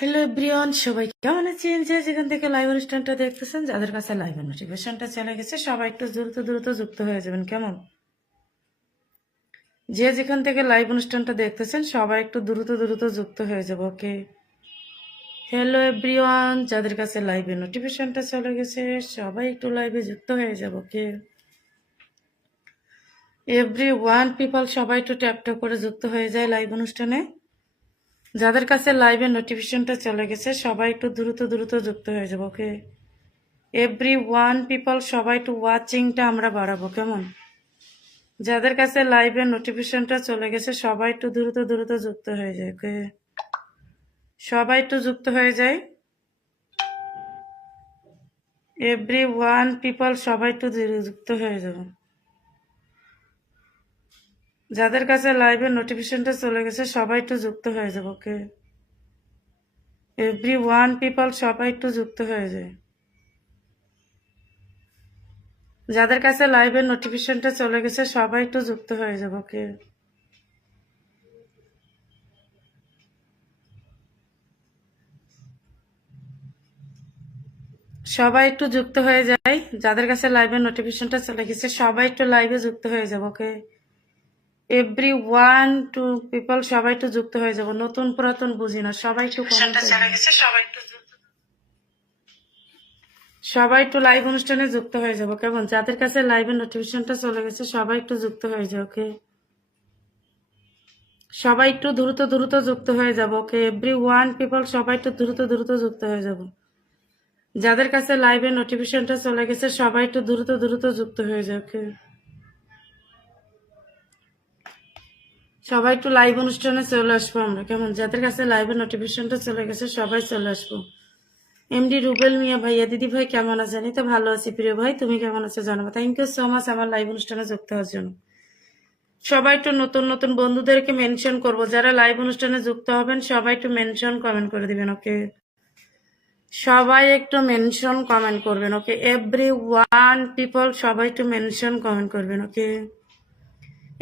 Hello everyone, সবাই কেমন আছেন? যে যেখান থেকে লাইভ অনুষ্ঠানটা দেখতেছেন, যাদের কাছে লাইভ নোটিফিকেশনটা চলে গেছে, সবাই একটু দ্রুত দ্রুত যুক্ত হয়ে যাবেন। কেমন? যে যেখান থেকে লাইভ অনুষ্ঠানটা দেখতেছেন, সবাই একটু দ্রুত দ্রুত যুক্ত হয়ে যাবো। ওকে, হ্যালো এভরিওয়ান, যাদের কাছে লাইভে নোটিফিকেশনটা চলে গেছে, সবাই একটু লাইভে যুক্ত হয়ে যাবো। ওকে, এভরিওয়ান পিপল, সবাই একটু ট্যাপ ট্যাপ করে যুক্ত হয়ে যায় লাইভ অনুষ্ঠানে। যাদের কাছে লাইভে নোটিফিকেশনটা চলে গেছে, সবাই একটু দ্রুত দ্রুত যুক্ত হয়ে যাবো। ওকে, এভরিওয়ান পিপল, সবাই একটু ওয়াচিংটা আমরা বাড়াবো। কেমন? যাদের কাছে লাইভের নোটিফিকেশনটা চলে গেছে, সবাই একটু দ্রুত দ্রুত যুক্ত হয়ে যায়। ওকে, সবাই একটু যুক্ত হয়ে যায়। এভরিওয়ান পিপল, সবাই একটু যুক্ত হয়ে যাবে। যাদের কাছে লাইভের নোটিফিকেশনটা চলে গেছে, সবাই একটু যুক্ত হয়ে যাবে। ওকে, এভরিওয়ান পিপল, সবাই একটু যুক্ত হয়ে যায়। যাদের কাছে লাইভের নোটিফিকেশনটা চলে গেছে, সবাই একটু যুক্ত হয়ে যাবে। ওকে, সবাই একটু যুক্ত হয়ে যায়। যাদের কাছে লাইভের নোটিফিকেশনটা চলে গেছে, সবাই একটু লাইভে যুক্ত হয়ে যাবে। ওকে, এভরিওয়ান টু পিপল, সবাই একটু যুক্ত হয়ে যাব। নতুন পুরাতন বুঝি না, সবাই একটু সবাই একটু লাইভ অনুষ্ঠানে যুক্ত হয়ে যাব। কেমন? যাদের কাছে লাইভের নোটিফিকেশনটা চলে গেছে, সবাই একটু যুক্ত হয়ে যাও। ওকে, সবাই একটু দ্রুত দ্রুত যুক্ত হয়ে যাব। ওকে, এভরিওয়ান পিপল, সবাই একটু দ্রুত দ্রুত যুক্ত হয়ে যাব। যাদের কাছে লাইভের নোটিফিকেশনটা চলে গেছে, সবাই একটু দ্রুত দ্রুত যুক্ত হয়ে যাও। ওকে, সবাই একটু লাইভ অনুষ্ঠানে চলে আসবো আমরা। কেমন? যাদের কাছে লাইভের নোটিফিকেশনটা চলে গেছে, সবাই চলে আসবো। এমডি রুবেল মিয়া ভাইয়া, দিদি ভাই কেমন আছেন? এই তো ভালো আছি প্রিয় ভাই, তুমি কেমন আছো জানাবো। থ্যাংক ইউ সো মাচ আমার লাইভ অনুষ্ঠানে যুক্ত হওয়ার জন্য। সবাই একটু নতুন নতুন বন্ধুদেরকে মেনশন করব, যারা লাইভ অনুষ্ঠানে যুক্ত হবেন, সবাই একটু মেনশন কমেন্ট করে দিবেন। ওকে, সবাই একটু মেনশন কমেন্ট করবেন। ওকে, এভরিওয়ান পিপল, সবাই একটু মেনশন কমেন্ট করবেন। ওকে,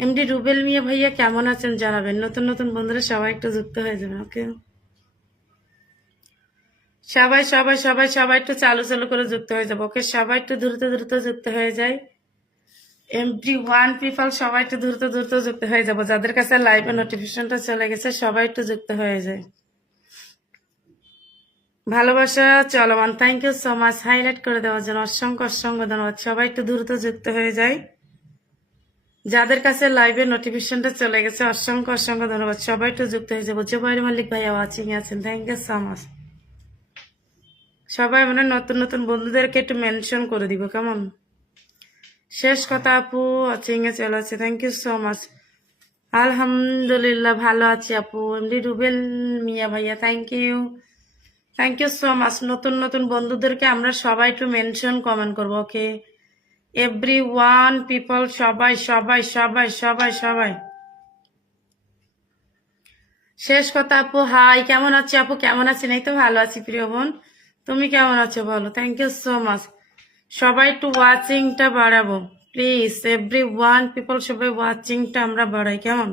এমডি রুবেল মিয়া ভাইয়া কেমন আছেন জানাবেন। নতুন নতুন বন্ধুরা সবাই একটু যুক্ত হয়ে যাবেন। ওকে, সবাই সবাই সবাই সবাই একটু চালু চালু করে যুক্ত হয়ে যাবো। ওকে, সবাই একটু দ্রুত দ্রুত যুক্ত হয়ে যায়। এভরিওয়ান পিপল, সবাই একটু দ্রুত দ্রুত যুক্ত হয়ে যাবো। যাদের কাছে লাইভে নোটিফিকেশনটা চলে গেছে, সবাই একটু যুক্ত হয়ে যায়। ভালোবাসা চলমান, thank you so much highlight করে দেওয়ার জন্য অসংখ্য অসংখ্য ধন্যবাদ। সবাই একটু দ্রুত যুক্ত হয়ে যায়। যাদের কাছে লাইভে নোটিফিকেশনটা চলে গেছে, অসংখ্য অসংখ্য ধন্যবাদ। সবাই একটু যুক্ত হয়ে যাবো। জুবাইর মালিক ভাইয়া ওয়াচিং আছেন, থ্যাংক ইউ সো মাচ। সবাই মানে নতুন নতুন বন্ধুদেরকে একটু মেনশন করে দিব। কেমন? শেষ কথা আপু ওয়াচিং এ চলে আছে, থ্যাংক ইউ সো মাচ। আলহামদুলিল্লাহ ভালো আছি আপু। এমডি রুবেল মিয়া ভাইয়া, থ্যাংক ইউ সো মাচ। নতুন নতুন বন্ধুদেরকে আমরা সবাই একটু মেনশন কমেন্ট করবো। ওকে, এভরিওয়ান পিপল, সবাই সবাই সবাই সবাই সবাই। শেষ কথা আপু হাই, কেমন আছি আপু? কেমন আছেন? এই তো ভালো আছি প্রিয় বোন, তুমি কেমন আছো বলো। Thank you so much. সবাই একটু ওয়াচিংটা বাড়াবো প্লিজ। এভরিওয়ান পিপল, সবাই ওয়াচিংটা আমরা বাড়াই। কেমন?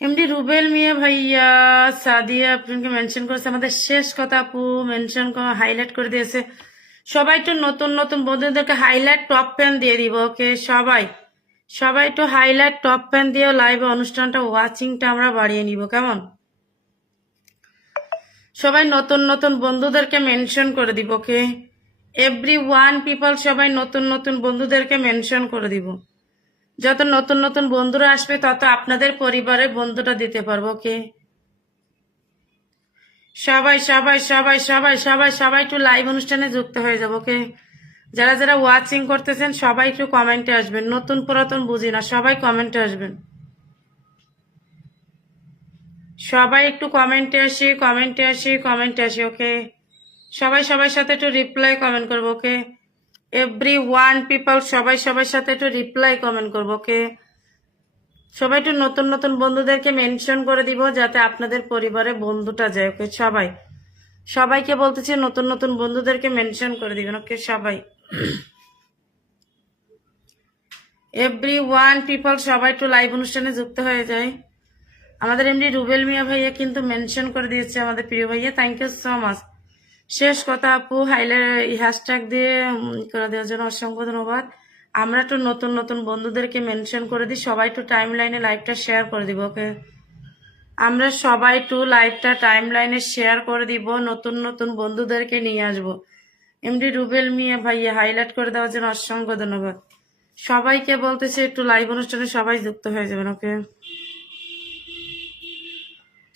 এমডি রুবেল মিয়া ভাইয়া, সাদিয়া আপনাকে মেনশন করেছে। আমাদের শেষ কথা আপু মেনশন হাইলাইট করে দিয়েছে। সবাই একটু নতুন নতুন বন্ধুদেরকে হাইলাইট টপ প্যান দিয়ে দিব। ওকে, সবাই সবাই একটু হাইলাইট টপ প্যান দিয়ে লাইভ অনুষ্ঠানটা ওয়াচিংটা আমরা বাড়িয়ে নিব। কেমন? সবাই নতুন নতুন বন্ধুদেরকে মেনশন করে দিব। ওকে, এভরিওয়ান পিপল, সবাই নতুন নতুন বন্ধুদেরকে মেনশন করে দিব। যত নতুন নতুন বন্ধুরা আসবে, তত আপনাদের পরিবারে বন্ধুটা দিতে পারবো। ওকে, সবাই সবাই সবাই সবাই সবাই সবাই একটু লাইভ অনুষ্ঠানে যুক্ত হয়ে যাবো। ওকে, যারা যারা ওয়াচিং করতেছেন, সবাই একটু কমেন্টে আসবেন। নতুন পুরাতন বুঝি না, সবাই কমেন্টে আসবেন। সবাই একটু কমেন্টে আসি, কমেন্টে আসি, কমেন্টে আসি। ওকে, সবাই সবার সাথে একটু রিপ্লাই কমেন্ট করবো। ওকে, এভরিওয়ান পিপল, সবাই সবার সাথে একটু রিপ্লাই কমেন্ট করবো। ওকে, সবাই একটু নতুন নতুন বন্ধুদেরকে মেনশন করে দিব, যাতে আপনাদের পরিবারে বন্ধুটা যায়। ওকে, সবাই সবাইকে বলতেছি নতুন নতুন বন্ধুদেরকে মেনশন করে দিবেন। ওকে, সবাই এভরিওয়ান পিপল, সবাই একটু লাইভ অনুষ্ঠানে যুক্ত হয়ে যায়। আমাদের এমনি রুবেল মিয়া ভাইয়া কিন্তু মেনশন করে দিয়েছে আমাদের প্রিয় ভাইয়া, থ্যাংক ইউ সো মাচ। শেষ কথা আপু, হ্যাশট্যাগ দিয়ে করে দেওয়ার জন্য অসংখ্য ধন্যবাদ। আমরা একটু নতুন নতুন বন্ধুদেরকে মেনশন করে দিই, সবাই একটু টাইম লাইনে লাইভটা শেয়ার করে দিব, ওকে? আমরা সবাই একটু লাইভটা টাইম লাইনে শেয়ার করে দিব, নতুন নতুন বন্ধুদেরকে নিয়ে আসবো। এমডি রুবেল মিয়া ভাইয়া হাইলাইট করে দেওয়ার জন্য অসংখ্য ধন্যবাদ। সবাইকে বলতেছে একটু লাইভ অনুষ্ঠানে সবাই যুক্ত হয়ে যাবেন, ওকে?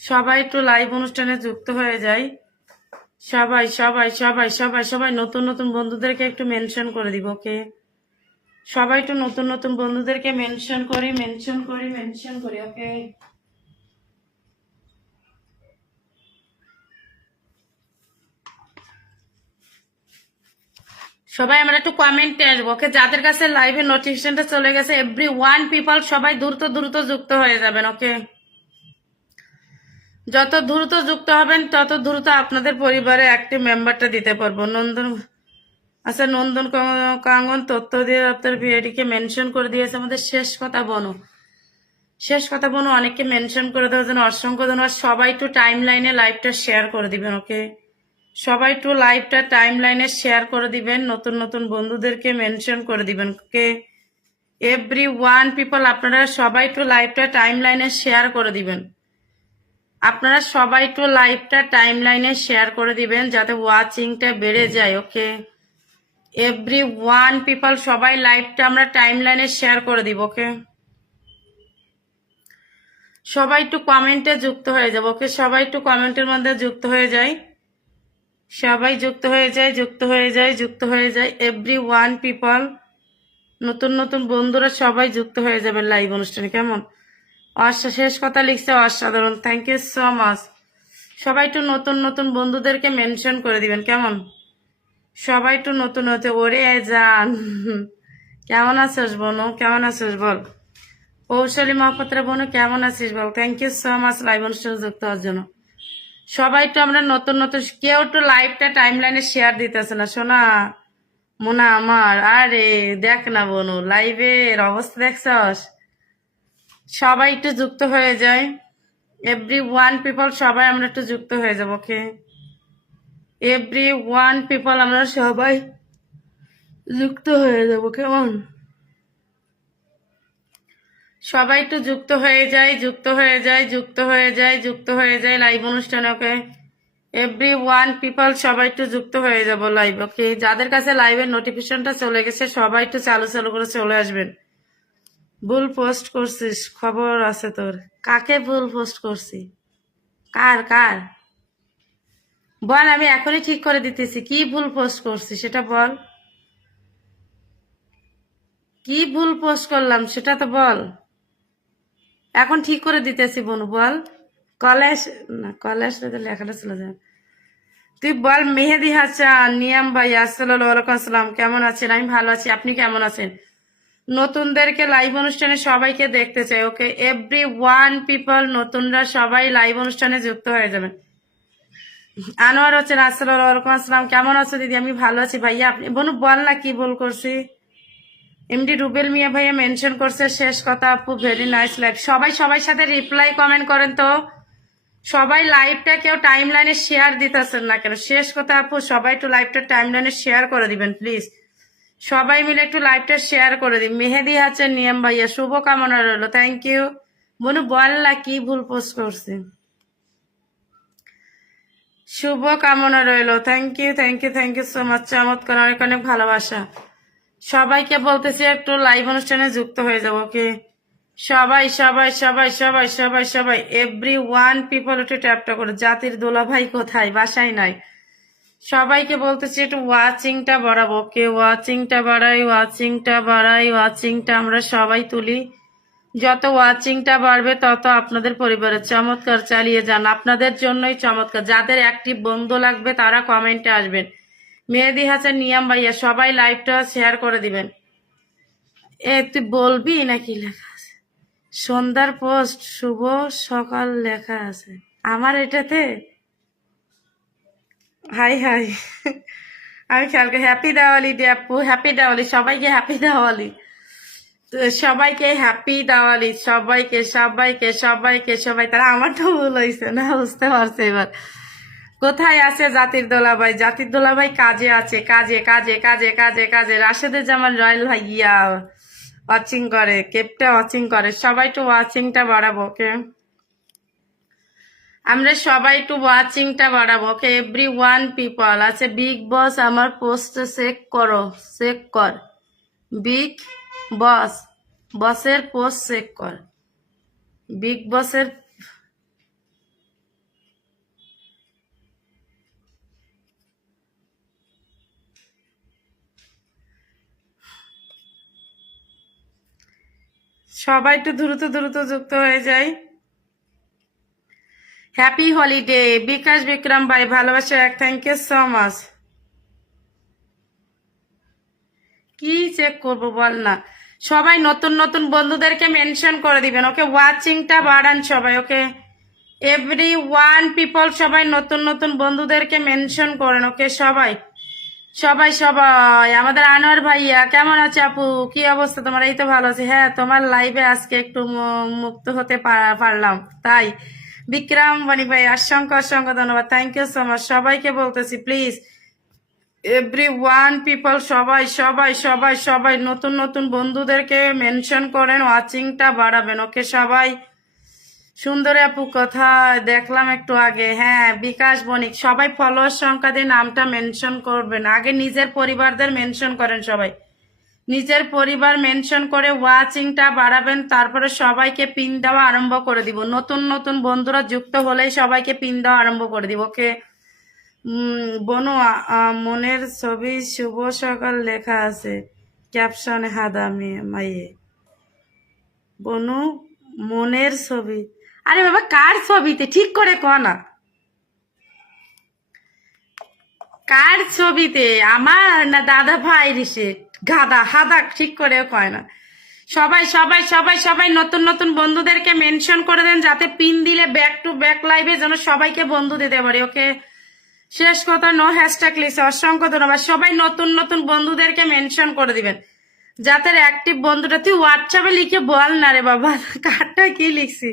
সবাই একটু লাইভ অনুষ্ঠানে যুক্ত হয়ে যায়, সবাই সবাই সবাই সবাই সবাই নতুন নতুন বন্ধুদেরকে একটু মেনশন করে দিব, ওকে? সবাই একটু নতুন নতুন বন্ধুদেরকে মেনশন করি, ওকে? সবাই আমরা একটু কমেন্টে আসবো, ওকে? যাদের কাছে লাইভের নোটিফিকেশনটা চলে গেছে, এভরি ওয়ান পিপল সবাই দ্রুত দ্রুত যুক্ত হয়ে যাবেন, ওকে? যত দ্রুত যুক্ত হবেন তত দ্রুত আপনাদের পরিবারে একটি মেম্বারটা দিতে পারবো। আচ্ছা, নন্দন কাঙ্গন তথ্য দিয়ে আপনার ভিডিওটিকে মেনশন করে দিয়েছে আমাদের শেষ কথা বনু, অনেককে মেনশন করে দেওয়ার জন্য অসংখ্য ধন্যবাদ। সবাই একটু টাইম লাইনে লাইভটা শেয়ার করে দিবেন, ওকে? সবাই একটু লাইভটা টাইম লাইনে শেয়ার করে দিবেন, নতুন নতুন বন্ধুদেরকে মেনশন করে দিবেন, ওকে? এভরি ওয়ান পিপল আপনারা সবাই একটু লাইভটা টাইম লাইনে শেয়ার করে দিবেন। আপনারা সবাই একটু লাইভটা টাইম লাইনে শেয়ার করে দিবেন যাতে ওয়াচিংটা বেড়ে যায়, ওকে? এভরি ওয়ান পিপল সবাই লাইভটা আমরা টাইম লাইনে শেয়ার করে দিব, ওকে? সবাই একটু কমেন্টে যুক্ত হয়ে যাবো, ওকে? সবাই একটু কমেন্টের মধ্যে যুক্ত হয়ে যায়, সবাই যুক্ত হয়ে যায়। এভরি ওয়ান পিপল, নতুন নতুন বন্ধুরা সবাই যুক্ত হয়ে যাবে লাইভ অনুষ্ঠানে, কেমন? শেষ কথা লিখছে অসাধারণ, থ্যাংক ইউ সো মাচ। সবাই একটু নতুন নতুন বন্ধুদেরকে মেনশন করে দিবেন, কেমন? সবাই একটু নতুন হতে, ওরে যান। কেমন আছিস বোনু, কেমন আছিস বল? কৌশলী মহাপাত্র বোনু, কেমন আছিস বল? Thank you so much live অনুষ্ঠানে যুক্ত হওয়ার জন্য। সবাই একটু আমরা নতুন নতুন, কেউ একটু লাইভটা টাইম লাইনে শেয়ার দিতেছে না শোনা মোনা আমার। আরে দেখ না বোনু, লাইভের অবস্থা দেখছস? সবাই একটু যুক্ত হয়ে যায়, এভরি ওয়ান পিপল সবাই আমরা একটু যুক্ত হয়ে যাব, ওকে? এভরি ওয়ান পিপল আমরা সবাই যুক্ত হয়ে যাব, কেমন? সবাই একটু যুক্ত হয়ে যায় লাইভ অনুষ্ঠানে, ওকে? এভরি ওয়ান পিপল সবাই একটু যুক্ত হয়ে যাব লাইভ, ওকে? যাদের কাছে লাইভের নোটিফিকেশনটা চলে গেছে সবাই একটু চালু করে চলে আসবেন। ভুল পোস্ট করছিস, খবর আছে তোর? কাকে ভুল পোস্ট করছি? কার বল, আমি এখনই ঠিক করে দিতেছি। কি ভুল পোস্ট করছি সেটা বল, কি ভুল পোস্ট করলাম সেটা তো বল। এখন ঠিক করে দিতেছি বোনু, বল। কলেজ না, কলেজ লেখাটা চলে যায়, তুই বল। মেহেদি হাসান, নিয়াম ভাই, আসসালামু আলাইকুম, আসসালাম, কেমন আছেন? আমি ভালো আছি, আপনি কেমন আছেন? নতুনদেরকে লাইভ অনুষ্ঠানে সবাইকে দেখতে চাই, ওকে? এভরি ওয়ান পিপল নতুনরা সবাই লাইভ অনুষ্ঠানে যুক্ত হয়ে যাবেন। আনোয়ার হোসেন, আসসালামু আলাইকুম, আসসালাম, কেমন আছো দিদি? আমি ভালো আছি ভাইয়া, আপনি বোনু বল না কি ভুল করছি। এমডি রুবেল মিয়া ভাইয়া মেনশন করছে শেষ কথা আপু, ভেরি নাইস লাইভ। সবাই সবার সাথে রিপ্লাই কমেন্ট করেন তো। সবাই লাইভটা কেউ টাইম লাইনে শেয়ার দিতেছেন না কেন? শেষ কথা আপু, সবাই একটু লাইভটা টাইম লাইনে শেয়ার করে দিবেন প্লিজ। সবাই মিলে একটু লাইভটা শেয়ার করে দিন। মেহেদি আছে নিয়ম ভাইয়া, শুভ কামনা রইলো, থ্যাংক ইউ। বনু বল না কি ভুল পোস্ট করছে। শুভ কামনা রইলো, থ্যাংক ইউ সো মাচ, চমৎকার, অনেক অনেক ভালোবাসা। সবাইকে বলতেছি একটু লাইভ অনুষ্ঠানে যুক্ত হয়ে যাবো, ওকে? সবাই এভরি ওয়ান পিপল একটু ট্যাপটা করে। জাতির দোলা ভাই কোথায়? বাসায় নাই। সবাইকে বলতেছি একটু ওয়াচিংটা বাড়াবো, ওকে? ওয়াচিংটা বাড়াই, আমরা সবাই তুলি। যত ওয়াচিংটা বাড়বে তত আপনাদের পরিবারের চমৎকার, চালিয়ে যান, আপনাদের জন্যই চমৎকার। যাদের অ্যাক্টিভ বন্ধু লাগবে তারা কমেন্টে আসবেন। মেহেদি হাসান, নিয়াম ভাইয়া সবাই লাইভটা শেয়ার করে দিবেন। তুই বলবি নাকি? লেখা আছে সন্ধ্যার পোস্ট, শুভ সকাল লেখা আছে আমার এটাতে। হাই আমি খেয়াল করি। হ্যাপি দেওয়ালি ডে আপু, হ্যাপি দেওয়ালি, সবাইকে হ্যাপি দেওয়ালি। তো সবাইকে হ্যাপি দিওয়ালি, সবাইকে সবাইকে সবাইকে সবাই। তারা আমার তো ভুল হয়েছে না, বুঝতে পারছে এবার। কোথায় আছে জাতির দোলাভাই? জাতির দোলাভাই কাজে আছে, কাজে কাজে কাজে কাজে কাজে। রাশেদের জামান রয়্যাল ভাইয়া ওয়াচিং করে, কেপটা ওয়াচিং করে। সবাই একটু ওয়াচিংটা বাড়াবো, ওকে? আমরা সবাই একটু ওয়াচিংটা বাড়াবো, ওকে? এভরি ওয়ান পিপল আছে। বিগ বস আমার পোস্ট চেক করো, চেক কর। বিগ বস, বসের পোস্ট চেক কর। বিগ বসের সবাই একটু দ্রুত দ্রুত যুক্ত হয়ে যায়। হ্যাপি হলিডে বিকাশ বিক্রম ভাই, ভালোবাসা এক, থ্যাংক ইউ সো মাচ। কি চেক করবো বল না? সবাই নতুন নতুন বন্ধুদেরকে মেনশন করে দিবেন, ওকে? ওয়াচিংটা বাড়ান সবাই, ওকে? এভরি ওয়ান পিপল সবাই নতুন নতুন বন্ধুদেরকে মেনশন করেন, ওকে? সবাই সবাই সবাই। আমাদের আনোয়ার ভাইয়া কেমন আছে? আপু কি অবস্থা তোমার? এই তো ভালো আছে। হ্যাঁ, তোমার লাইভে আজকে একটু মুক্ত হতে পারলাম, তাই। বিক্রম বানি ভাই অসংখ্য অসংখ্য ধন্যবাদ, থ্যাংক ইউ সো মাচ। সবাইকে বলতেছি প্লিজ, এভরি ওয়ান পিপল সবাই সবাই সবাই সবাই নতুন নতুন বন্ধুদেরকে মেনশন করেন, ওয়াচিংটা বাড়াবেন, ওকে? সবাই। সুন্দরী আপু কোথায়? দেখলাম একটু আগে। হ্যাঁ, বিকাশ বণিক। সবাই ফলোয়ার সংখ্যা দিয়ে নামটা মেনশন করবেন। আগে নিজের পরিবারদের মেনশন করেন সবাই, নিজের পরিবার মেনশন করে ওয়াচিংটা বাড়াবেন। তারপরে সবাইকে পিন দেওয়া আরম্ভ করে দিব। নতুন নতুন বন্ধুরা যুক্ত হলেই সবাইকে পিন দেওয়া আরম্ভ করে দিব, ওকে? বনু মনের ছবি শুভ সকাল লেখা আছে ক্যাপশনে হাদা মাইয়ে। বনু মনের ছবি, আরে বাবা কার ছবিতে? ঠিক করে ক না, কার ছবিতে? আমার না দাদা ভাই রিসে গাদা হাদা? ঠিক করে কয় না। সবাই সবাই সবাই সবাই নতুন নতুন বন্ধুদেরকে মেনশন করে দেন, যাতে পিন দিলে ব্যাক টু ব্যাক লাইভে যেন সবাইকে বন্ধু দিতে পারি, ওকে? শেষ কথা, নো হ্যাশট্যাগ লিখছে, অসংখ্য ধন্যবাদ। সবাই নতুন নতুন বন্ধুদেরকে মেনশন করে দিবেন, যাতে অ্যাক্টিভ বন্ধুটা। তুই হোয়াটসঅ্যাপে লিখে বল না রে বাবা, কারটা কি লিখছি।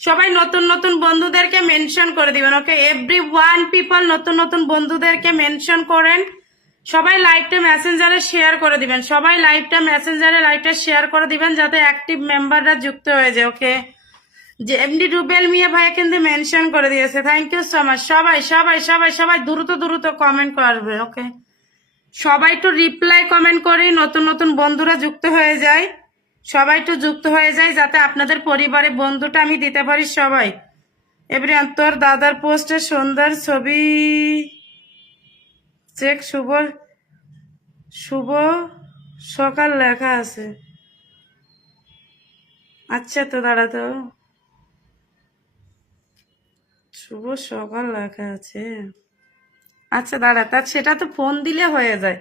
সবাই নতুন নতুন বন্ধুদেরকে মেনশন করে দিবেন, ওকে? এভরি ওয়ান পিপল নতুন নতুন বন্ধুদেরকে মেনশন করেন। সবাই লাইভটা মেসেঞ্জারে শেয়ার করে দিবেন, সবাই লাইভটা মেসেঞ্জারে লাইভটা শেয়ার করে দিবেন, যাতে অ্যাক্টিভ মেম্বাররা যুক্ত হয়ে যায়, ওকে? যে এমডি রুবেল মিয়া ভাইয়া কিন্তু মেনশন করে দিয়েছে, থ্যাংক ইউ সো মাচ। সবাই সবাই সবাই সবাই দ্রুত দ্রুত কমেন্ট করবে, ওকে? সবাই একটু রিপ্লাই কমেন্ট করি, নতুন নতুন বন্ধুরা যুক্ত হয়ে যায়। সবাই একটু যুক্ত হয়ে যায়, যাতে আপনাদের পরিবারে বন্ধুটা আমি দিতে পারি সবাই। এবারে তোর দাদার পোস্টে সুন্দর ছবি চেক, শুভ শুভ সকাল লেখা আছে। আচ্ছা তো দাঁড়া তো, শুভ সকাল লেখা আছে। আচ্ছা দাঁড়া, তার সেটা তো ফোন দিলে হয়ে যায়,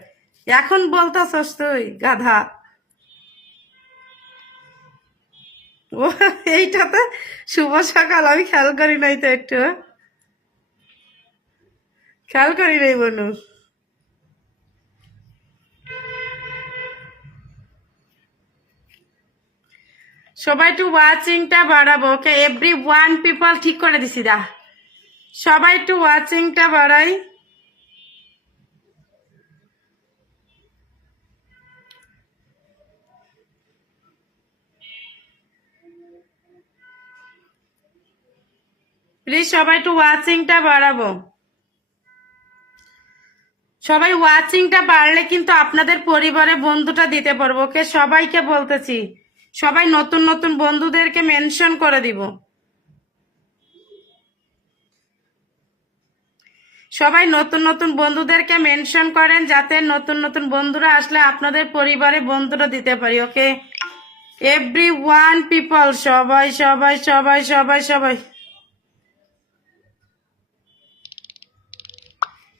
এখন বলতাছস তুই গাধা। ও এইটা তো শুভ সকাল, আমি খেয়াল করি নাই তো, একটু খেয়াল করি নাই বনু। সবাই একটু ওয়াচিংটা বাড়াবো, ওকে? এভরি ওয়ান পিপল ঠিক করে দিছি দা, সবাই একটু ওয়াচিংটা বাড়াই। প্লিজ সবাই একটু ওয়াচিংটা বাড়াবো। সবাই ওয়াচিংটা বাড়লে কিন্তু আপনাদের পরিবারে বন্ধুটা দিতে পারবো, ওকে? সবাইকে বলতেছি, সবাই নতুন নতুন বন্ধুদেরকে মেনশন করে দিব। সবাই নতুন নতুন বন্ধুদেরকে মেনশন করেন, যাতে নতুন নতুন বন্ধুরা আসলে আপনাদের পরিবারে বন্ধুরা দিতে পারি, ওকে? এভরি ওয়ান পিপল সবাই সবাই সবাই সবাই সবাই।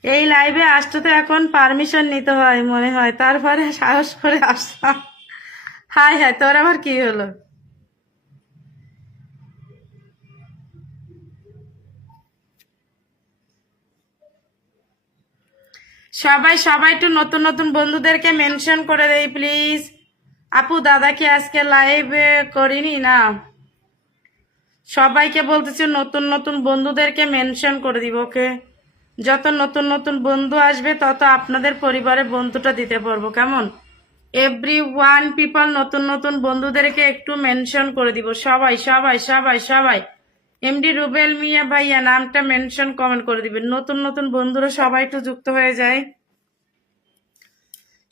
এই লাইভে আসতে তো এখন পারমিশন নিতে হয় মনে হয়, তারপরে সাহস করে আসলাম। হাই হাই, তোর আবার কি হলো? সবাই সবাই একটু নতুন নতুন বন্ধুদেরকে মেনশন করে দেই প্লিজ। আপু দাদাকে আজকে লাইভে করিনি না, সবাইকে বলতেছি নতুন নতুন বন্ধুদেরকে মেনশন করে দিব। ওকে, যত নতুন নতুন বন্ধু আসবে তত আপনাদের পরিবারে বন্ধুটা দিতে পারবো। কেমন? এভরি ওয়ান পিপল নতুন নতুন বন্ধুদেরকে একটু মেনশন করে দিব। সবাই সবাই সবাই সবাই এমডি রুবেল মিয়া ভাইয়া নামটা মেনশন কমেন্ট করে দিবেন। নতুন নতুন বন্ধুরা সবাই একটু যুক্ত হয়ে যায়।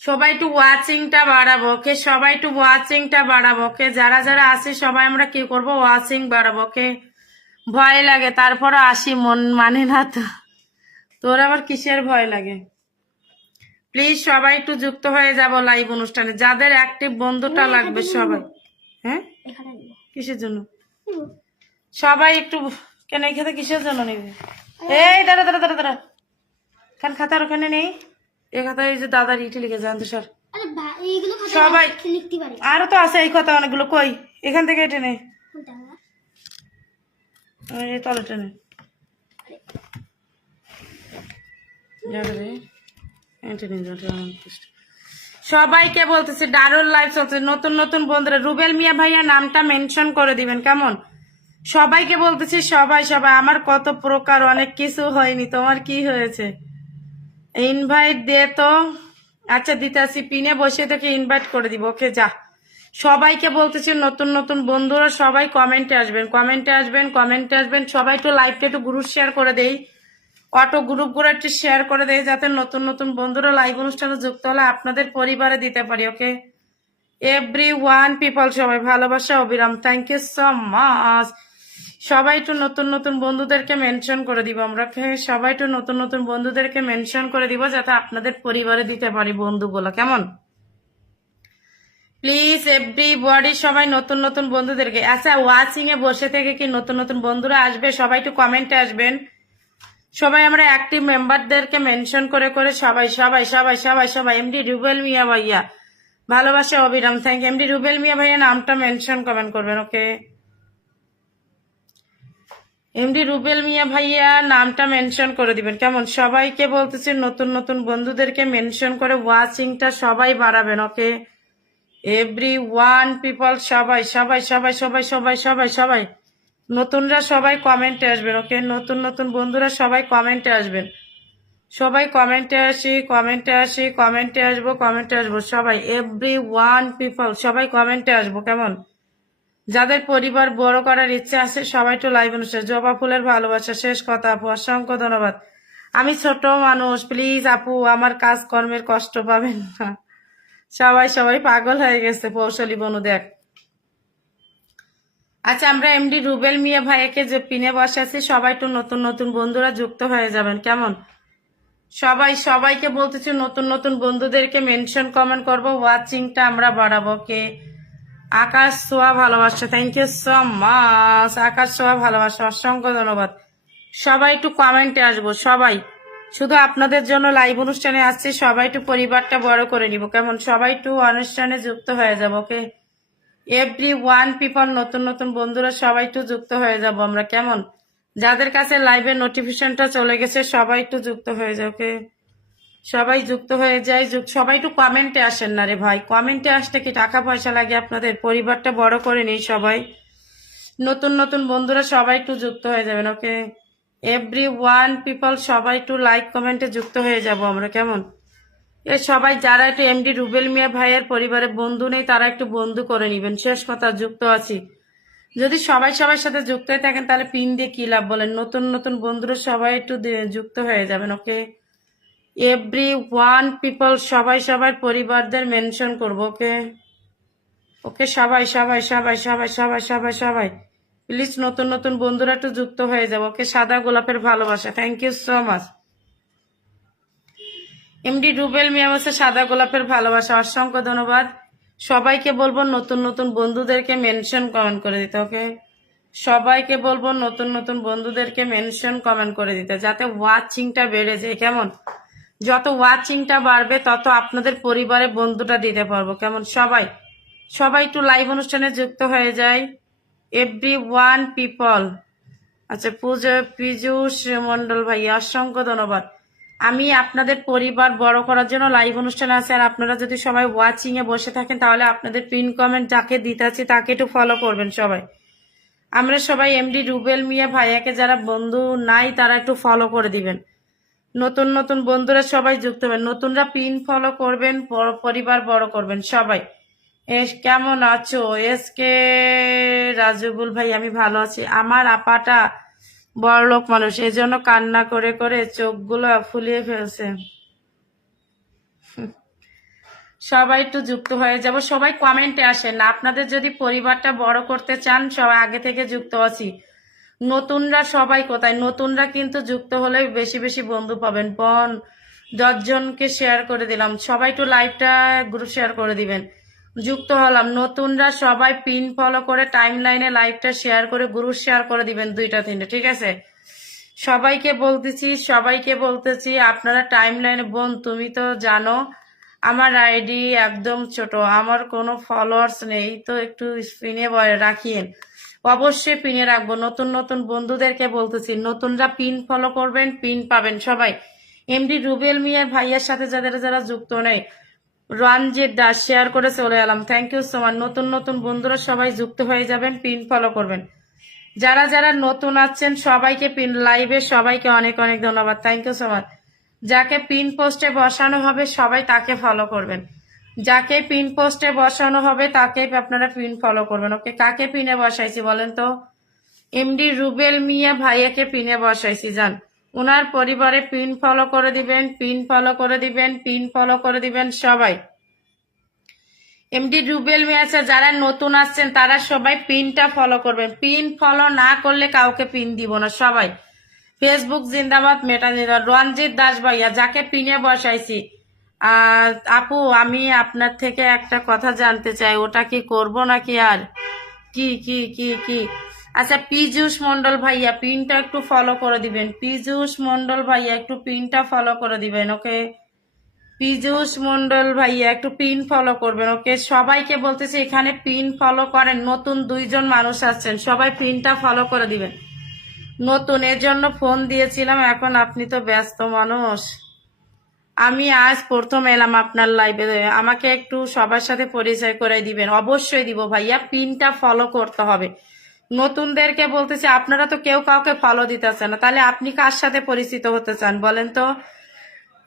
সবাই একটু ওয়াচিংটা বাড়াবো। ওকে, সবাই একটু ওয়াচিংটা বাড়াবো। ওকে, যারা যারা আছে সবাই আমরা কি করব, ওয়াচিং বাড়াবো। ওকে, ভয় লাগে তারপরে আসি, মন মানে না তো। তোর আবার কিসের ভয় লাগে? প্লিজ সবাই একটু যুক্ত হয়ে যাব লাইভ অনুষ্ঠানে। যাদের অ্যাক্টিভ বন্ধুটা লাগবে সবাই। হ্যাঁ, কিসের জন্য? সবাই একটু, কেন এই খাতা কিসের জন্য নিবে? এই দাঁড়া দাঁড়া দাঁড়া দাঁড়া, খান খাতার ওখানে নেই। এ খাতা এই যে দাদার ইটি লিখে জানতো স্যার। সবাই আরো তো আছে এই কথা অনেকগুলো। কই, এখান থেকে এটা নে, এই তলে টেনে। সবাইকে বলতেছি দারুণ লাইভ চলছে, নতুন নতুন বন্ধুরা রুবেল মিয়া ভাইয়া নামটা মেনশন করে দিবেন। কেমন? সবাইকে বলতেছি সবাই সবাই। আমার কত প্রকার, অনেক কিছু হয়নি। তোমার কি হয়েছে? ইনভাইট দে তো। আচ্ছা দিতাছি, পিনে বসে থেকে ইনভাইট করে দিব। ওকে যা। সবাইকে বলতেছি নতুন নতুন বন্ধুরা সবাই কমেন্টে আসবেন, কমেন্টে আসবেন, কমেন্টে আসবেন। সবাই একটু লাইভটা একটু গ্রুপ শেয়ার করে দেই, অটো গ্রুপ করে একটু শেয়ার করে দেয়, যাতে নতুন নতুন বন্ধুরা লাইভ অনুষ্ঠানে যুক্ত হলে আপনাদের পরিবারে দিতে পারি। ওকে, এভরি ওয়ান পিপল সবাই ভালোবাসা অবিরাম। Thank you so much. সবাই একটু নতুন নতুন বন্ধুদেরকে মেনশন করে দিব আমরা। সবাই একটু নতুন নতুন বন্ধুদেরকে মেনশন করে দিব, যাতে আপনাদের পরিবারে দিতে পারি বন্ধুগুলো। কেমন? প্লিজ এভরিবডি সবাই নতুন নতুন বন্ধুদেরকে। আচ্ছা, ওয়াচিং এ বসে থেকে কি নতুন নতুন বন্ধুরা আসবে? সবাই একটু কমেন্টে আসবেন। সবাই আমরা অ্যাক্টিভ মেম্বারদেরকে মেনশন করে করে সবাই সবাই সবাই সবাই সবাই এমডি রুবেল মিয়া ভাইয়া ভালোবাসা অবিরাম। Thank you. MD Rubel Mia ভাইয়া নামটা মেনশন কমেন্ট করবেন। ওকে, এমডি রুবেল মিয়া ভাইয়া নামটা মেনশন করে দিবেন। কেমন? সবাইকে বলতেছি নতুন নতুন বন্ধুদেরকে মেনশন করে ওয়াচিংটা সবাই বাড়াবেন। ওকে, এভরি ওয়ান পিপল সবাই সবাই সবাই সবাই সবাই সবাই সবাই নতুনরা সবাই কমেন্টে আসবেন। ওকে, নতুন নতুন বন্ধুরা সবাই কমেন্টে আসবেন। সবাই কমেন্টে আসি, কমেন্টে আসি, কমেন্টে আসবো, কমেন্টে আসবো। সবাই এভরি ওয়ান পিপল সবাই কমেন্টে আসবো। কেমন? যাদের পরিবার বড় করার ইচ্ছে আছে সবাই একটু লাইভ অনুষ্ঠান। জবা ফুলের ভালোবাসা শেষ কথা আপু, অসংখ্য ধন্যবাদ। আমি ছোট মানুষ, প্লিজ আপু আমার কাজকর্মের কষ্ট পাবেন না। সবাই সবাই পাগল হয়ে গেছে কৌশলী বনু দেখ। আচ্ছা, আমরা এমডি রুবেল মিয়া ভাইয়াকে যে পিনে বসে আছি সবাই একটু নতুন নতুন বন্ধুরা যুক্ত হয়ে যাবেন। কেমন? সবাই সবাইকে বলতেছি নতুন নতুন বন্ধুদেরকে মেনশন কমেন্ট করবো, ওয়াচিংটা আমরা বাড়াবো। কে? আকাশ সোয়া ভালোবাসা, থ্যাংক ইউ সো মাচ। আকাশ সোয়া ভালোবাসা, অসংখ্য ধন্যবাদ। সবাই একটু কমেন্টে আসবো। সবাই শুধু আপনাদের জন্য লাইভ অনুষ্ঠানে আসছে, সবাই একটু পরিবারটা বড় করে নিব। কেমন? সবাই একটু অনুষ্ঠানে যুক্ত হয়ে যাব। ওকে, এভরি ওয়ান পিপল নতুন নতুন বন্ধুরা সবাই একটু যুক্ত হয়ে যাব আমরা। কেমন? যাদের কাছে লাইভের নোটিফিকেশনটা চলে গেছে সবাই একটু যুক্ত হয়ে যাও। ওকে, সবাই যুক্ত হয়ে যায়। সবাই একটু কমেন্টে আসেন না রে ভাই, কমেন্টে আসতে কি টাকা পয়সা লাগে আপনাদের? পরিবারটা বড় করে নেই সবাই। নতুন নতুন বন্ধুরা সবাই একটু যুক্ত হয়ে যাবেন। ওকে, এভরি ওয়ান পিপল সবাই একটু লাইক কমেন্টে যুক্ত হয়ে যাব আমরা। কেমন? এ সবাই যারা একটু এমডি রুবেল মিয়া ভাইয়ের পরিবারে বন্ধু নেই তারা একটু বন্ধু করে নিবেন। শেষ কথা, যুক্ত আছি। যদি সবাই সবার সাথে যুক্ত হয়ে থাকেন তাহলে পিন দিয়ে কি লাভ বলেন? নতুন নতুন বন্ধুরা সবাই একটু যুক্ত হয়ে যাবেন। ওকে, এভরি ওয়ান পিপল সবাই সবার পরিবারদের মেনশন করবো। ওকে, ওকে সবাই সবাই সবাই সবাই সবাই সবাই সবাই প্লিজ নতুন নতুন বন্ধুরা একটু যুক্ত হয়ে যাবো। ওকে, সাদা গোলাপের ভালোবাসা, thank you so much. MD Rubel Mia বলছে সাদা গোলাপের ভালোবাসা, অসংখ্য ধন্যবাদ। সবাইকে বলবো নতুন নতুন বন্ধুদেরকে মেনশন কমেন্ট করে দিতে। ওকে, সবাইকে বলবো নতুন নতুন বন্ধুদেরকে মেনশন কমেন্ট করে দিতে, যাতে ওয়াচিংটা বেড়ে যায়। কেমন? যত ওয়াচিংটা বাড়বে তত আপনাদের পরিবারে বন্ধুটা দিতে পারবো। কেমন? সবাই সবাই একটু লাইভ অনুষ্ঠানে যুক্ত হয়ে যায়। Every one people. আচ্ছা, পীযূষ মন্ডল ভাই অসংখ্য ধন্যবাদ। আমি আপনাদের পরিবার বড় করার জন্য লাইভ অনুষ্ঠান আছে, আর আপনারা যদি সবাই ওয়াচিং এ বসে থাকেন তাহলে আপনাদের পিন কমেন্ট যাকে দিতে আছে তাকে একটু ফলো করবেন সবাই। আমরা সবাই এমডি রুবেল মিয়া ভাইয়াকে যারা বন্ধু নাই তারা একটু ফলো করে দিবেন। নতুন নতুন বন্ধুরা সবাই যুক্ত হবেন, নতুনরা পিন ফলো করবেন, পরিবার বড় করবেন সবাই। কেমন আছো এসকে রাজুবুল ভাই? আমি ভালো আছি। আমার আপাটা বড়লোক মানুষ, এই জন্য কান্না করে করে চোখগুলো ফুলিয়ে ফেলছে। সবাই একটু যুক্ত হয়ে যাব, সবাই কমেন্টে আসেন না। আপনাদের যদি পরিবারটা বড় করতে চান সবাই আগে থেকে যুক্ত আছি। নতুনরা সবাই কোথায়? নতুনরা কিন্তু যুক্ত হলে বেশি বেশি বন্ধু পাবেন। 10 জনকে শেয়ার করে দিলাম, সবাই একটু লাইভটা গ্রুপ শেয়ার করে দিবেন। যুক্ত হলাম, নতুনরা সবাই পিন ফলো করে টাইম লাইনে লাইভটা শেয়ার করে গ্রুপ শেয়ার করে দিবেন 2টা 3টে, ঠিক আছে? সবাইকে বলতেছি আপনারা টাইম লাইনে। বোন তুমি তো জানো আমার আইডি একদম ছোট, আমার কোনো ফলোয়ার্স নেই, তো একটু স্পিনে রাখিয়েন। অবশ্যই পিনে রাখবো। নতুন নতুন বন্ধুদেরকে বলতেছি নতুনরা পিন ফলো করবেন, পিন পাবেন সবাই। এমডি রুবেল মিয়ার ভাইয়ের সাথে যারা যুক্ত নেই, রঞ্জিত দাস শেয়ার করে চলে এলাম, থ্যাংক ইউ সো মাচ। নতুন নতুন বন্ধুরা সবাই যুক্ত হয়ে যাবেন, পিন ফলো করবেন। যারা নতুন আছেন সবাইকে পিন লাইভে সবাইকে অনেক অনেক ধন্যবাদ, থ্যাংক ইউ সো মাচ। যাকে পিন পোস্টে বসানো হবে সবাই তাকে ফলো করবেন, যাকে পিন পোস্টে বসানো হবে তাকে আপনারা পিন ফলো করবেন। ওকে, কাকে পিনে বসাইছি বলেন তো? এমডি রুবেল মিয়া ভাইয়াকে পিনে বসাইছি, যান ওনার পরিবারে পিন ফলো করে দিবেন, পিন ফলো করে দিবেন, পিন ফলো করে দিবেন সবাই। এমডি রুবেল মিয়া আছে, যারা নতুন আসছেন তারা সবাই পিনটা ফলো করবেন। পিন ফলো না করলে কাউকে পিন দিব না সবাই। ফেসবুক জিন্দাবাদ, মেটা জিন্দাবাদ। রঞ্জিত দাস ভাইয়া যাকে পিনে বসাইছি, আপু আমি আপনার থেকে একটা কথা জানতে চাই, ওটা কি করব নাকি? আর কি কি কি কি আচ্ছা, পীযূষ মন্ডল ভাইয়া পিনটা একটু ফলো করে দিবেন। পীযূষ মন্ডল ভাইয়া একটু পিনটা ফলো করে দিবেন, ওকে? পীযূষ মন্ডল ভাইয়া একটু পিন ফলো করবেন, ওকে? সবাইকে বলতেছি এখানে পিন ফলো করেন। নতুন 2জন মানুষ আসছেন, সবাই পিনটা ফলো করে দিবেন। নতুন এর জন্য ফোন দিয়েছিলাম, এখন আপনি তো ব্যস্ত মানুষ। আমি আজ প্রথম এলাম আপনার লাইভে, আমাকে একটু সবার সাথে পরিচয় করে দিবেন। অবশ্যই দিব ভাইয়া, পিনটা ফলো করতে হবে। নতুনদেরকে বলতেছি আপনারা তো কেউ কাউকে ফলো দিতেছেন না, তাহলে আপনি কার সাথে পরিচিত হতে চান বলেন তো?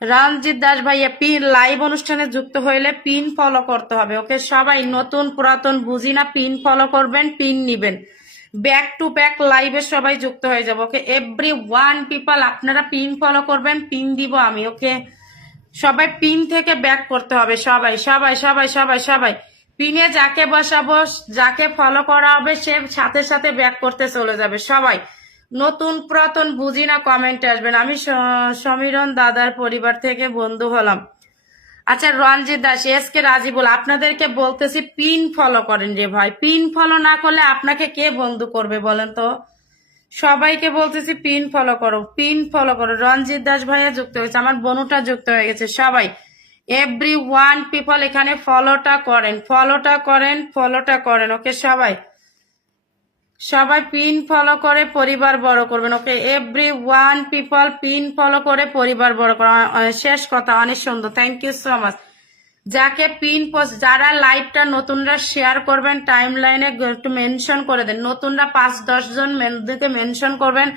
রঞ্জিত দাস ভাইয়া পিন লাইভ অনুষ্ঠানে যুক্ত হইলে পিন ফলো করতে হবে, ওকে? সবাই নতুন পুরাতন বুঝি না, পিন ফলো করবেন, পিন নিবেন। ব্যাক টু ব্যাক লাইভে সবাই যুক্ত হয়ে যাবো, ওকে? এভরি ওয়ান পিপল আপনারা পিন ফলো করবেন, পিন দিব আমি, ওকে? সবাই পিন থেকে ব্যাক করতে হবে, সবাই সবাই সবাই সবাই সবাই পিনে যাকে বসাবো, যাকে ফলো করা হবে সে সাথে সাথে ব্যাক করতে চলে যাবে সবাই। নতুন পুরাতন বুঝি না কমেন্টে আসবেন। আমি সমীরণ দাদার পরিবার থেকে বন্ধু হলাম। আচ্ছা, রঞ্জিত দাস, এসকে রাজিবুল, আপনাদেরকে বলতেছি পিন ফলো করেন রে ভাই। পিন ফলো না করলে আপনাকে কে বন্ধু করবে বলেন তো? সবাইকে বলতেছি পিন ফলো করো, পিন ফলো করো। রঞ্জিত দাস ভাইয়া যুক্ত হয়েছে, আমার বনুটা যুক্ত হয়ে গেছে। সবাই এভরি ওয়ান পিপল এখানে ফলোটা করেন, ফলোটা করেন, ফলোটা করেন, ওকে? সবাই সবাই পিন ফলো করে পরিবার বড় করবেন, okay? Every one people pin follow করে পরিবার বড় করেন। শেষ কথা, অনেক সুন্দর, থ্যাংক ইউ সো মাচ। যাকে পিন পোস্ট, যারা লাইভটা নতুনরা শেয়ার করবেন টাইম লাইনে একটু মেনশন করে দেন। নতুনরা 5-10 জন দিকে মেনশন করবেন।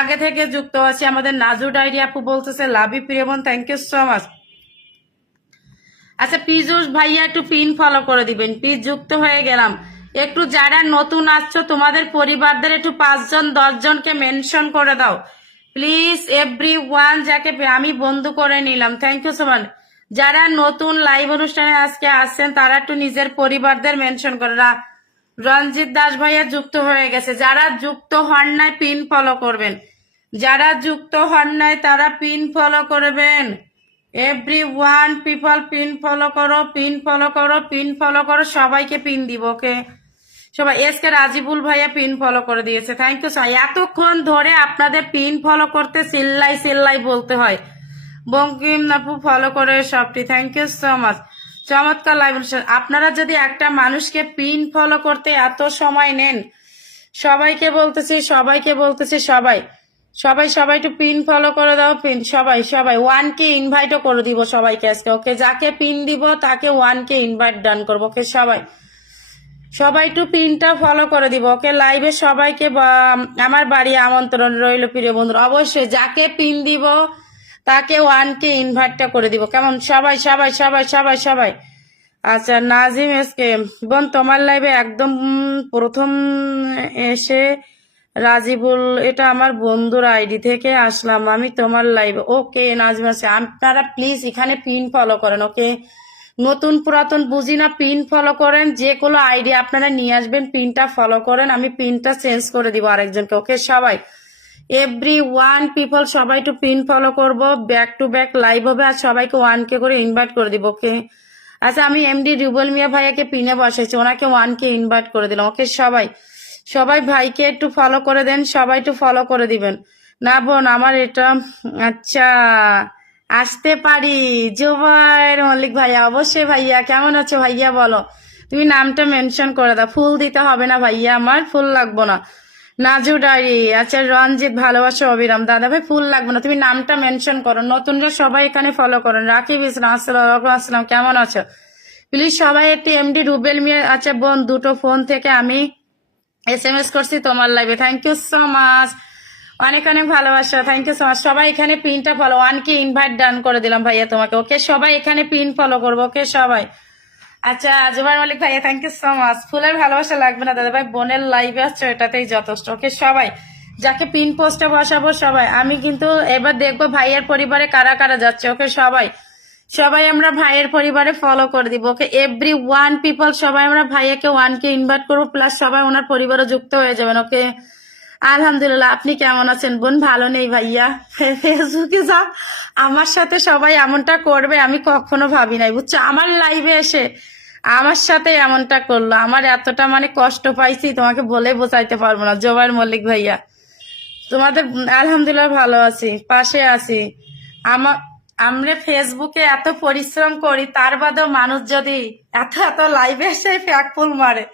আগে থেকে যুক্ত আছে আমাদের নাজু ডায়েরি আপু বলতেছে লাভি প্রিয় বোন, থ্যাংক ইউ সো মাচ। আচ্ছা, পীযূষ ভাইয়া একটু পিন ফলো করে দিবেন, প্লিজ। যুক্ত হয়ে গেলাম। একটু যারা নতুন আসছো তোমাদের পরিবারদের একটু 5-10 জনকে মেনশন করে দাও প্লিজ। এভরি ওয়ান যাকে আমি বন্ধু করে নিলাম, থ্যাংক ইউ সো মাচ। যারা নতুন লাইভ অনুষ্ঠানে আজকে আসছেন তারা একটু নিজের পরিবারদের মেনশন করে। রঞ্জিত দাস ভাইয়া যুক্ত হয়ে গেছে। যারা যুক্ত হন নাই পিন ফলো করবেন, যারা যুক্ত হন নাই তারা পিন ফলো করবেন। Every one people pin follow করো, পিন ফলো করো, পিন ফলো করো, সবাইকে পিন দিব, ওকে? সবাই এসকে রাজিবুল ভাইয়া পিন ফলো করে দিয়েছে, থ্যাংক ইউ। এতক্ষণ ধরে আপনাদের পিন ফলো করতে চিল্লাই চিল্লাই বলতে হয়। বঙ্কিম আপু ফলো করে সবটি, থ্যাংক ইউ সো মাচ। চমৎকার লাইভ। আপনারা যদি একটা মানুষকে পিন ফলো করতে এত সময় নেন, সবাইকে বলতেছি সবাই সবাই সবাই একটু পিন ফলো করে দাও, পিন সবাই সবাই 1K ইনভাইটও করে দিব সবাইকে আজকে। ওকে, যাকে পিন দিব তাকে 1K ইনভাইট ডান করবো। ওকে, সবাই সবাই একটু পিনটা ফলো করে দিব। ওকে, লাইভে সবাইকে আমার বাড়ি আমন্ত্রণ রইল প্রিয় বন্ধুরা। অবশ্যই যাকে পিন দিব তাকে 1K ইনভাইটটা করে দিব, কেমন? সবাই সবাই সবাই সবাই সবাই। আচ্ছা, নাজিম এসকে বোন, তোমার লাইভে একদম প্রথম এসে রাজিবুল, এটা আমার বন্ধুর আইডি থেকে আসলাম আমি তোমার লাইভে। ওকে নাজিম এসকে, আপনারা প্লিজ এখানে পিন ফলো করেন। ওকে, নতুন পুরাতন বুঝি না, পিন ফলো করেন। যে কোনো আইডি আপনারা নিয়ে আসবেন, পিনটা ফলো করেন, আমি পিনটা চেঞ্জ করে দিব আরেকজনকে। ওকে, সবাই এভরি ওয়ান পিপল সবাই একটু পিন ফলো করব, ব্যাক টু ব্যাক লাইভ হবে আর সবাইকে 1K করে ইনভাইট করে দিব। ওকে, আচ্ছা আমি এমডি রুবেল মিয়া ভাইয়াকে পিনে বসেছি, ওনাকে 1K ইনভাইট করে দিলাম। ওকে, সবাই সবাই ভাইকে একটু ফলো করে দেন, সবাই একটু ফলো করে দিবেন। না বোন আমার এটা, আচ্ছা আসতে পারি। জুবাইর মল্লিক ভাইয়া, অবশ্যই ভাইয়া, কেমন আছো ভাইয়া বলো? তুমি নামটা মেনশন করে দাও, ফুল দিতে হবে না ভাইয়া, আমার ফুল লাগবো না। নাজু ডায়েরি, আচ্ছা রঞ্জিত ভালোবাসো অবিরাম, দাদা ভাই ফুল লাগবে না, তুমি নামটা মেনশন করো। নতুনরা সবাই এখানে ফলো করুন। রাকিব ইসলাম, আসসালাম, কেমন আছো? প্লিজ সবাই একটি এমডি রুবেল মিয়া, আচ্ছা বোন দুটো ফোন থেকে আমি SMS করছি তোমার লাইভে, থ্যাংক ইউ সো মাচ, অনেক অনেক ভালোবাসা, থ্যাংক ইউ সো মাচ। সবাই এখানে পিনটা ফলো, 1K ইনভাইট ডান করে দিলাম ভাইয়া তোমাকে। ওকে, সবাই এখানে পিন ফলো করবো। ওকে, সবাই। আচ্ছা জুবাইর মালিক ভাইয়া, থ্যাংক ইউ সো মাচ। ফুলের ভালোবাসা লাগবে না দাদা ভাই, বোনের লাইভে আসছো এটাতেই যথেষ্ট। ওকে, সবাই যাকে পিন পোস্টে বসাবো সবাই, আমি কিন্তু এবার দেখবো ভাইয়ের পরিবারে কারা কারা যাচ্ছে। ওকে, সবাই সবাই আমরা ভাইয়ের পরিবারে ফলো করে দিব। ওকে, এভরি ওয়ান পিপল সবাই আমরা ভাইয়াকে 1K ইনভাইট করবো, প্লাস সবাই ওনার পরিবারও যুক্ত হয়ে যাবেন। ওকে, আলহামদুলিল্লাহ, আপনি কেমন আছেন বোন? ভালো নেই ভাইয়া, ফেসবুকে যা আমার সাথে সবাই এমনটা করবে আমি কখনো ভাবি নাই, বুঝছো? আমার লাইভে এসে আমার সাথে এমনটা করলো, আমার এতটা মানে কষ্ট পাইছি তোমাকে বলে বোঝাইতে পারবো না। জোবাইর মল্লিক ভাইয়া, তোমাদের আলহামদুলিল্লাহ ভালো আছি, পাশে আছি। আমরা ফেসবুকে এত পরিশ্রম করি, তার বাদেও মানুষ যদি এত এত লাইভে এসে ফ্যাক ফুল মারে,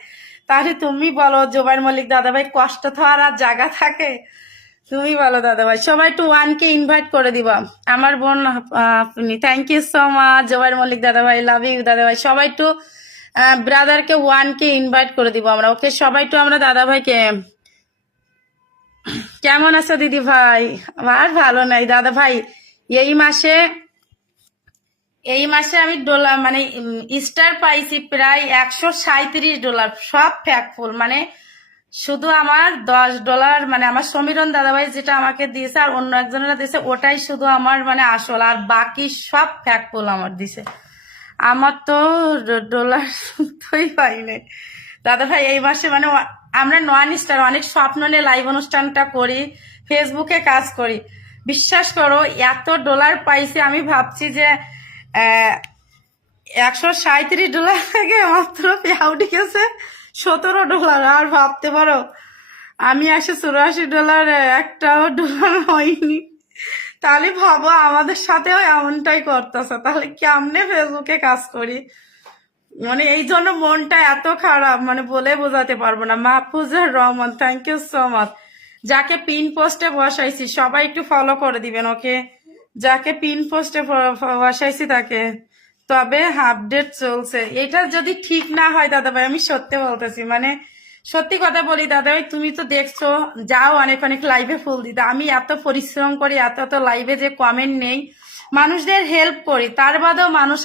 তাহলে তুমি বলো জোবাইর মল্লিক দাদা ভাই কষ্ট তো আর জায়গা থাকে? তুমি বলো দাদা ভাই, সবাই একটু 1K ইনভাইট করে দিবা আমার বোন। আপনি thank you so much Jubair Mallick দাদা ভাই, লাভ ইউ দাদা ভাই। সবাই একটু ব্রাদারকে 1K ইনভাইট করে দিব আমরা। ওকে, সবাই একটু আমরা দাদা ভাইকে, কেমন আছো দিদি ভাই? আর ভালো নাই দাদা ভাই, এই মাসে আমি ডলার মানে স্টার পাইছি প্রায় $137, সব ফ্যাকফুল, মানে শুধু আমার $10 মানে আমার সমীরণ দাদাভাই যেটা আমাকে দিয়েছে আর অন্য একজনেরা দিয়েছে, ওটাই শুধু আমার মানে আসল, আর বাকি সব ফ্যাকফুল আমার দিছে। আমার তো ডলার তোই পাইনি দাদা ভাই এই মাসে। মানে আমরা নন স্টার অনেক স্বপ্ন নিয়ে লাইভ অনুষ্ঠানটা করি, ফেসবুকে কাজ করি, বিশ্বাস করো এত ডলার পাইছি, আমি ভাবছি যে $137 থেকে মাত্র পেআউট গেছে $17। আর ভাবতে পারো আমি $184 একটাও ডলার হয়নি। তাহলে ভাবো আমাদের সাথেও এমনটাই করতেছে, তাহলে কেমনে ফেসবুকে কাজ করি। মানে এই জন্য মনটা এত খারাপ, মানে বলে বোঝাতে পারবো না। Mahfuzur Rahman, thank you so much. যাকে পিন পোস্টে বসাইছি সবাই একটু ফলো করে দিবেন। ওকে, যাকে পিন পোস্টে বসাইছি তাকে। তবে আপডেট চলছে, এটা যদি ঠিক না হয় দাদা ভাই, আমি সত্যি বলতেছি, মানে সত্যি কথা বলি দাদা ভাই, তুমি তো দেখছো যাও অনেক অনেক লাইভে ফুল দিতে, আমি এত পরিশ্রম করি, এত এত লাইভে যে কমেন্ট নেই, মানুষদের হেল্প করি, তার বাদেও মানুষ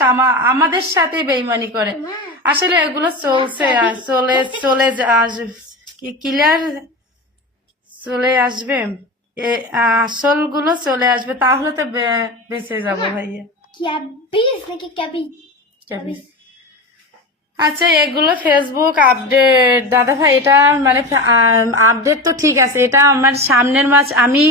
আমাদের সাথে বেইমানি করে। আসলে এগুলো চলছে, চলে কি ক্লিয়ার চলে আসবে, আসল গুলো চলে আসবে, তাহলে তো বেঁচে যাবো ভাইয়া। আচ্ছা এগুলো ফেসবুক আপডেট দাদা ভাই, এটা মানে আপডেট তো ঠিক আছে, এটা আমার সামনের মাস, আমি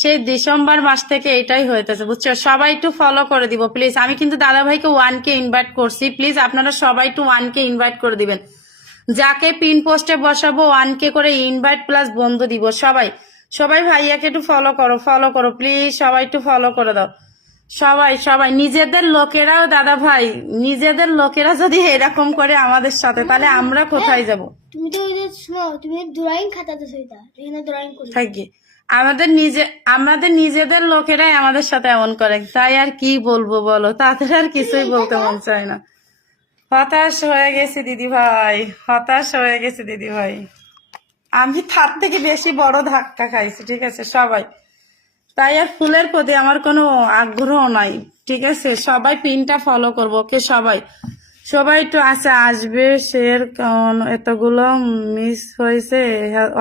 সেই ডিসেম্বর মাস থেকে এটাই হইতেছে, বুঝছো? সবাই একটু ফলো করে দিব প্লিজ। আমি কিন্তু দাদা ভাইকে 1K ইনভাইট করছি, প্লিজ আপনারা সবাই একটু 1K ইনভাইট করে দিবেন। যাকে পিন পোস্টে বসাবো 1K করে ইনভাইট প্লাস বন্ধু দিব। সবাই সবাই ভাইয়াকে একটু ফলো করো প্লিজ, সবাই একটু ফলো করে দাও। সবাই সবাই নিজেদের লোকেরাও দাদা ভাই, নিজেদের লোকেরা যদি এরকম করে আমাদের সাথে, তাহলে আমরা কোথায় যাব? তুমি তো ওই যে শোনো, তুমি ড্রয়িং খাতাতে সেটা এখানে ড্রয়িং করি থাকি আমাদের নিজেদের লোকেরাই আমাদের সাথে এমন করে, তাই আর কি বলবো বলো, তাদের আর কিছুই বলতে মন চায় না। হতাশ হয়ে গেছি দিদি ভাই, হতাশ হয়ে গেছি দিদি ভাই। আমি তার থেকে বেশি বড় ধাক্কা খাইছি, ঠিক আছে সবাই। তাই আর ফুলের প্রতি আমার কোনো আগ্রহ নাই, ঠিক আছে। সবাই পিনটা ফলো করবো, ওকে সবাই। সবাই একটু আছে আসবে শেয়ার, কারণ এতগুলো মিস হয়েছে,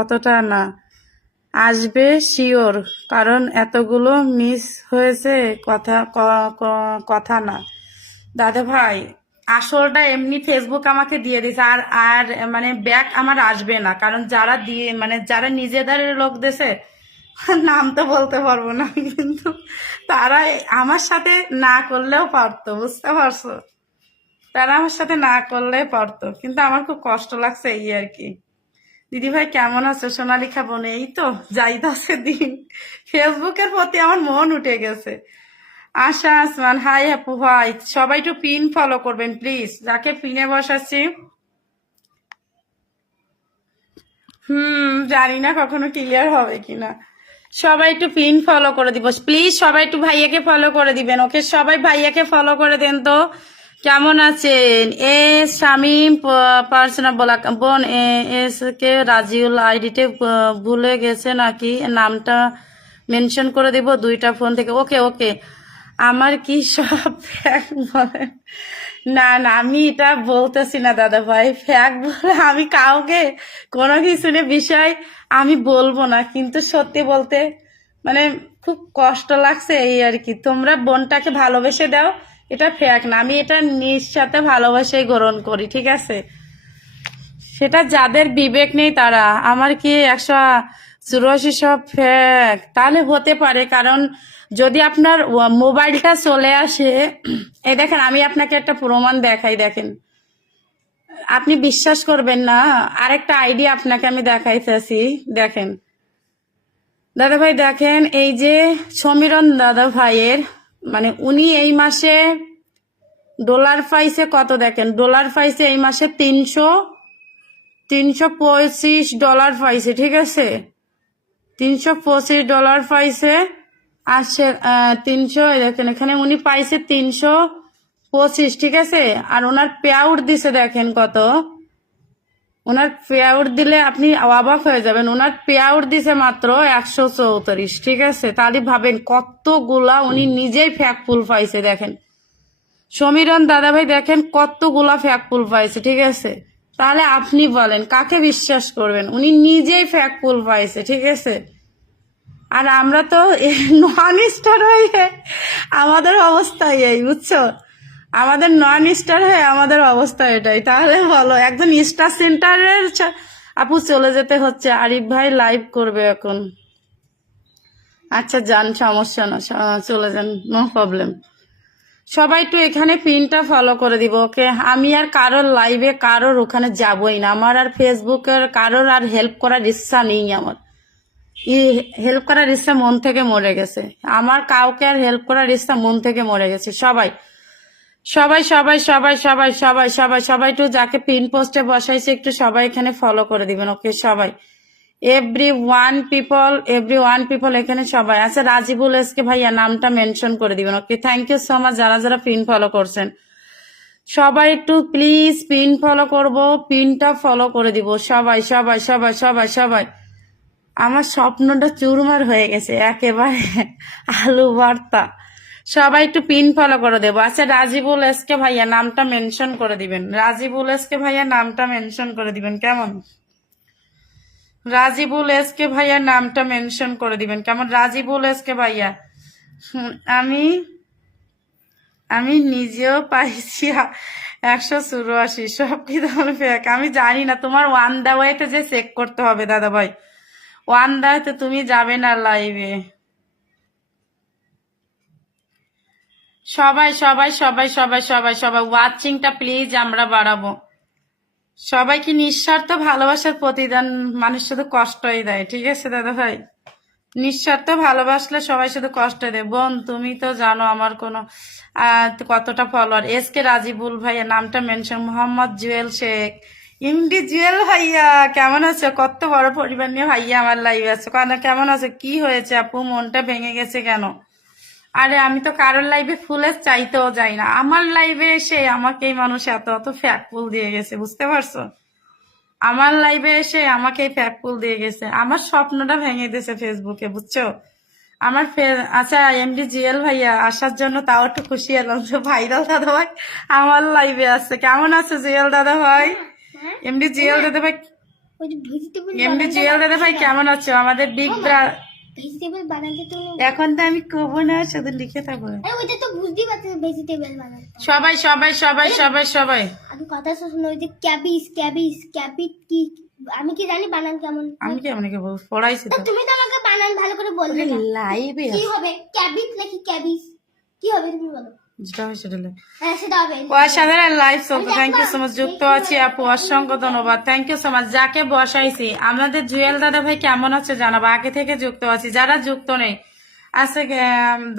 অতটা না আসবে শিওর, কারণ এতগুলো মিস হয়েছে, কথা না দাদা ভাই। আসলটা এমনি ফেসবুক আমাকে দিয়ে দিছে, আর আর মানে ব্যাক আমার আসবে না, কারণ যারা দিয়ে মানে যারা নিজেদের লোক দেশে, নাম তো বলতে পারবো না, কিন্তু তারা আমার সাথে না করলেও পারতো, বুঝতে পারছো। তারা আমার সাথে না করলে পারতো, কিন্তু আমার খুব কষ্ট লাগছে এই আর কি। দিদি ভাই কেমন আছো সোনালিখা বোন? এই তো যাইতাছে দিন, ফেসবুকের প্রতি আমার মন উঠে গেছে। আশা আসমান, হাই আপু ভাই, সবাই একটু পিন ফলো করবেন প্লিজ, যাকে পিনে বসাচ্ছি। জানি না কখনো ক্লিয়ার হবে কিনা। সবাই একটু পিন ফলো করে দিব প্লিজ, সবাই একটু ভাইয়াকে ফলো করে দিবেন, ওকে সবাই ভাইয়াকে ফলো করে দেন তো। কেমন আছেন? শামীম পার্সোনাল বলা বোন, এস কে রাজিউল আইডিতে ভুলে গেছে নাকি, নামটা মেনশন করে দিব দুইটা ফোন থেকে। ওকে ওকে, আমার কি সব ফ্যাক বলে? না না, আমি এটা বলতেছি না দাদা ভাই, ফ্যাক বলে আমি কাউকে কোনো কিছু নিয়ে বিষয় আমি বলবো না, কিন্তু সত্যি বলতে মানে খুব কষ্ট লাগছে এই আর কি। তোমরা বোনটাকে ভালোবেসে দাও, এটা ফ্যাক না, আমি এটা নিজ সাথে ভালোবাসাই গ্রহণ করি, ঠিক আছে। সেটা যাদের বিবেক নেই তারা, আমার কি 184 সব ফেক তাহলে হতে পারে, কারণ যদি আপনার মোবাইলটা চলে আসে, এই দেখেন আমি আপনাকে একটা প্রমাণ দেখাই, দেখেন আপনি বিশ্বাস করবেন না, আরেকটা আইডি আপনাকে আমি দেখাইতেছি, দেখেন দাদা ভাই, দেখেন এই যে সমীরণ দাদা ভাইয়ের, মানে উনি এই মাসে ডলার পাইছে কত, দেখেন ডলার পাইছে এই মাসে 325 ডলার পাইছে, ঠিক আছে। $325 পাইছে। আসছে 300, দেখেন এখানে উনি পাইছে 325, ঠিক আছে। আর ওনার পে আউট দিছে দেখেন কত, ওনার পে আউট দিলে আপনি অবাক হয়ে যাবেন, ওনার পে আউট দিছে মাত্র 134, ঠিক আছে। তাহলে ভাবেন কতগুলা উনি নিজেই ফ্যাক ফুল পাইছে, দেখেন সমীরণ দাদা ভাই, দেখেন কতগুলা ফ্যাক ফুল পাইছে, ঠিক আছে। তাহলে আপনি বলেন কাকে বিশ্বাস করবেন, উনি নিজেই ফ্যাক ফুল পাইছে, ঠিক আছে। আর আমরা তো নন স্টার হয়ে আমাদের অবস্থা এই, বুঝছো, আমাদের নন স্টার হয়ে আমাদের অবস্থা এটাই। তাহলে বলো, একজন স্টার সেন্টারের আপু চলে যেতে হচ্ছে, আরিফ ভাই লাইভ করবে এখন। আচ্ছা যান, সমস্যা না, চলে যান, নো প্রবলেম। সবাই একটু এখানে পিনটা ফলো করে দিব, ওকে। আমি আর কারোর লাইভে কারোর ওখানে যাবই না, আমার আর ফেসবুকের কারোর আর হেল্প করার ইচ্ছা নেই, আমার হেল্প করার ইচ্ছা মন থেকে মরে গেছে, আমার কাউকে আর হেল্প করার ইচ্ছা মন থেকে মরে গেছে। সবাই সবাই সবাই সবাই সবাই সবাই সবাই সবাই একটু যাকে পিন পোস্টে বসাইছে একটু সবাই এখানে ফলো করে দিবেন, ওকে সবাই। এভরি ওয়ান পিপল এখানে সবাই আছে। রাজিবুল এসকে ভাইয়া নামটা মেনশন করে দিবেন, ওকে। থ্যাংক ইউ সো মাচ যারা যারা পিন ফলো করছেন, সবাই একটু প্লিজ পিন ফলো করব, পিনটা ফলো করে দিব, সবাই সবাই সবাই সবাই সবাই। আমার স্বপ্নটা চুরমার হয়ে গেছে একেবারে, আলু ভর্তা। সবাই একটু পিন ফলো করে দেবো। আচ্ছা রাজিবুল এসকে ভাইয়া নামটা মেনশন করে দিবেন, রাজিবুল এসকে ভাইয়া নামটা মেনশন করে দিবেন, কেমন। রাজিবুল এসকে ভাইয়া নামটা মেনশন করে দিবেন, কেমন রাজিবুল এসকে ভাইয়া। আমি আমি নিজেও পাইছি 184, সব কি ধরনের ফেক আমি জানি না। তোমার ওয়ান দা ওয়েতে যে চেক করতে হবে দাদা ভাই, ওয়ান দা ওয়েতে তুমি যাবে না লাইভে। সবাই সবাই সবাই সবাই সবাই সবাই ওয়াচিংটা প্লিজ আমরা বাড়াবো। সবাইকে নিঃস্বার্থ ভালোবাসার প্রতিদান মানুষ শুধু কষ্টই দেয়, ঠিক আছে দাদা ভাই। নিঃস্বার্থ ভালোবাসলে সবাই শুধু কষ্ট দেয়। বোন তুমি তো জানো আমার কোনো কতটা ফলোয়ার। এস কে রাজিবুল ভাইয়া নামটা মেনশন, মোহাম্মদ জুয়েল শেখ, ইন্ডিভিজুয়াল ভাইয়া কেমন আছো? কত বড় পরিবার নিয়ে ভাইয়া আমার লাইভে আছো, কেন কেমন আছো? কি হয়েছে আপু, মনটা ভেঙে গেছে কেন? আরে আমি তো কারোর লাইভে ফুলের চাইতেও যাই না, আমার লাইভে এসে আমাকে এই মানুষ এত এত ফ্যাক ফুল দিয়ে গেছে, বুঝতে পারছো? আমার লাইভে এসে আমাকে ফ্যাক ফুল দিয়ে গেছে, আমার স্বপ্নটা ভেঙে দিয়েছে ফেসবুকে, বুঝছো? আচ্ছা, এমডি জিএল ভাইয়া আসার জন্য তাও একটু খুশি এলাম যে ভাইরাল দাদা ভাই আমার লাইভে আসছে। কেমন আছে জিএল দাদা ভাই? এমডি জিএল দাদা ভাই, এমডি জিএল দাদা ভাই কেমন আছো? আমাদের বিগ ব্রা ভেজিটেবল বানাতে তো এখন তো আমি কব না, শুধু লিখে থাকবো। আরে ওইটা তো বুঝতেই পারছিস ভেজিটেবল বানাতে। সবাই সবাই সবাই সবাই সবাই আমি কথা শুনো, ওই যে ক্যাবিজ ক্যাবিজ ক্যাবিজ কি, আমি কি জানি বানান কেমন। আমি কেমন পড়াইছি তা তো তুমি তো আমাকে বানান ভালো করে বলবে না। লাইভে কি হবে, ক্যাবিজ নাকি ক্যাবিজ, কি হবে তুমি বলো। যেটা হয় সেটা লেখ। হ্যাঁ সেটা হবে। অসাধারণ লাইভ চলছে, থ্যাংক ইউ সো মাচ। যুক্ত আছি আপু, অসংখ্য ধন্যবাদ, থ্যাংক ইউ সো মাচ। যাকে বসাইছি আমাদের জুয়েল দাদা ভাই কেমন আছে জানাবো, আগে থেকে যুক্ত আছি, যারা যুক্ত নেই আছে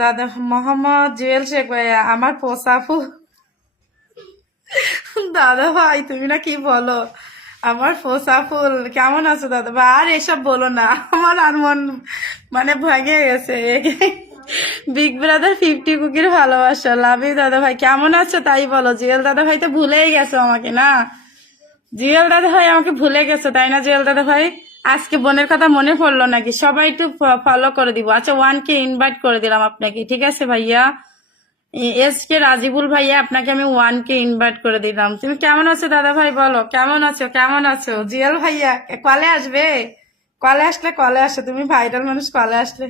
দাদা মোহাম্মদ জুয়েল শেখ ভাইয়া আমার পোসাফু দাদা ভাই তুমি না কি বলো, আমার ফোসাফুল কেমন আছো দাদা ভাই? আর এসব বলো না, আমার আর মন মানে ভেঙে গেছে। বিগ ব্রাদার 50 কুকির ভালোবাসা, লাভ ইউ দাদা ভাই। কেমন আছো তাই বলো। জিএল দাদা ভাই তো ভুলেই গেছো আমাকে না, জিএল দাদা ভাই আমাকে ভুলে গেছো তাই না জিএল দাদা ভাই? আজকে বোনের কথা মনে পড়লো নাকি? সবাই একটু ফলো করে দিব। আচ্ছা 1K ইনভাইট করে দিলাম আপনাকে, ঠিক আছে ভাইয়া? এস কে রাজিবুল ভাইয়া আপনাকে আমি 1K ইনভাইট করে দিলাম। তুমি কেমন আছো দাদা ভাই বলো, কেমন আছো কেমন আছো? জিএল ভাইয়া কলে আসবে? কলে আসলে কলে আসো, তুমি ভাইরাল মানুষ, কলে আসলে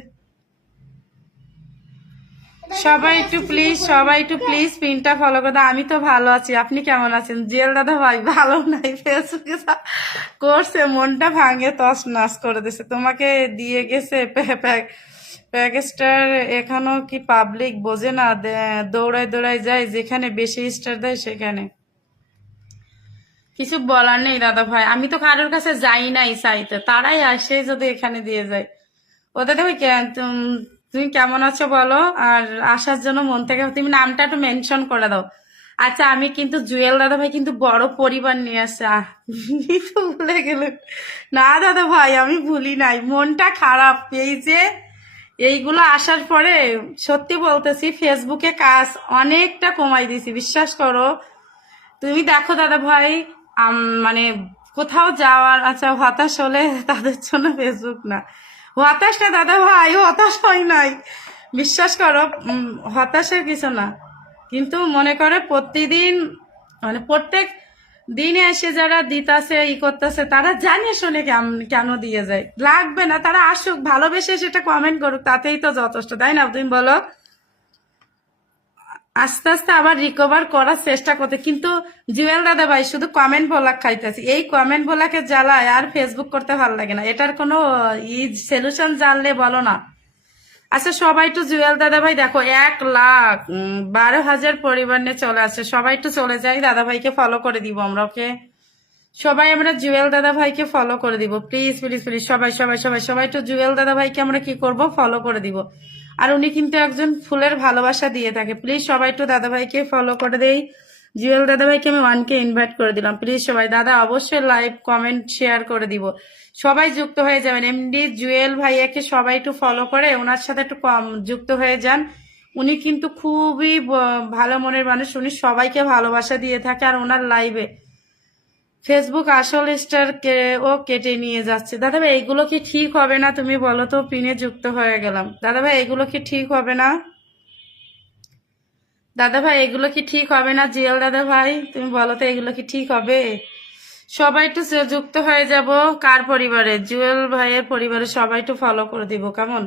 সবাই একটু প্লিজ, সবাই একটু প্লিজ পিনটা ফলো করে দাও। আমি তো ভালো আছি, আপনি কেমন আছেন? জিএল দাদা ভাই ভালো নাই, ফেসবুকে করছে মনটা ভাঙে তস নাস করে দিছে, তোমাকে দিয়ে গেছে প্যাকেজটার। এখনো কি পাবলিক বোঝে না? দৌড়ায় দৌড়ায় যায়, যেখানে বেশি স্টার দেয় সেখানে। কিছু বলার নেই দাদা ভাই, আমি তো কারোর কাছে যাই নাই চাইতে, তারাই আসে যদি এখানে দিয়ে যায়। ওদের দেখো তুমি কেমন আছো বলো, আর আসার জন্য মন থেকে তুমি নামটা একটু মেনশন করে দাও। আচ্ছা আমি কিন্তু জুয়েল দাদা ভাই কিন্তু বড় পরিবার নিয়ে আসছে, তো ভুলে গেলেন। না দাদা ভাই আমি ভুলি নাই, মনটা খারাপ এই যে এইগুলো আসার পরে। সত্যি বলতেছি ফেসবুকে কাজ অনেকটা কমাই দিয়েছি, বিশ্বাস করো। তুমি দেখো দাদা ভাই, মানে কোথাও যাওয়ার, আচ্ছা হতাশ হলে তাদের জন্য ফেসবুক না, হতাশ না দাদা ভাই, হতাশ হয় নাই, বিশ্বাস করো। হতাশের কিছু না, কিন্তু মনে করে প্রতিদিন মানে প্রত্যেক দিনে এসে যারা দিতাছে ই করতেছে, তারা জানে শুনে কেন দিয়ে যায়। লাগবে না, তারা আসুক, ভালোবেসে সেটা কমেন্ট করুক, তাতেই তো যথেষ্ট, তাই না? তুমি বলো। আস্তে আস্তে আবার রিকভার করার চেষ্টা করতে, কিন্তু জুয়েল দাদা ভাই শুধু কমেন্ট বলা খাইতেছি, এই কমেন্ট বলাকে জ্বালায় আর ফেসবুক করতে ভালো লাগে না। এটার কোনো সলিউশন জানলে বলো না। আচ্ছা সবাই একটু জুয়েল দাদা ভাই দেখো 1,12,000 পরিবার নিয়ে চলে আসছে, সবাই একটু চলে যাই, দাদা ভাইকে ফলো করে দিব আমরা, ওকে? সবাই আমরা জুয়েল দাদা ভাইকে ফলো করে দিব, প্লিজ প্লিজ প্লিজ, সবাই সবাই সবাই সবাই একটু জুয়েল দাদা ভাইকে আমরা কি করব, ফলো করে দিব। আর উনি কিন্তু একজন ফুলের ভালোবাসা দিয়ে থাকে, প্লিজ সবাই একটু দাদা ভাইকে ফলো করে দেই। জুয়েল দাদা ভাইকে আমি 1K ইনভাইট করে দিলাম, প্লিজ সবাই দাদা অবশ্যই লাইভ কমেন্ট শেয়ার করে দিব, সবাই যুক্ত হয়ে যাবেন। এমডি জুয়েল ভাইয়াকে সবাই একটু ফলো করে ওনার সাথে একটু কম যুক্ত হয়ে যান। উনি কিন্তু খুবই ভালো মনের মানুষ, উনি সবাইকে ভালোবাসা দিয়ে থাকে। আর ওনার লাইভে ফেসবুক আসল স্টার ও কেটে নিয়ে যাচ্ছে। দাদা ভাই এগুলো কি ঠিক হবে না? তুমি বলো তো, পিনে যুক্ত হয়ে গেলাম। দাদা ভাই এগুলো কি ঠিক হবে না? দাদা ভাই এগুলো কি ঠিক হবে না? জিএল দাদা ভাই তুমি বলো তো, এগুলো কি ঠিক হবে? সবাই একটু যুক্ত হয়ে যাব। কার পরিবারে? জুয়েল ভাইয়ের পরিবারে সবাই একটু ফলো করে দিব, কেমন?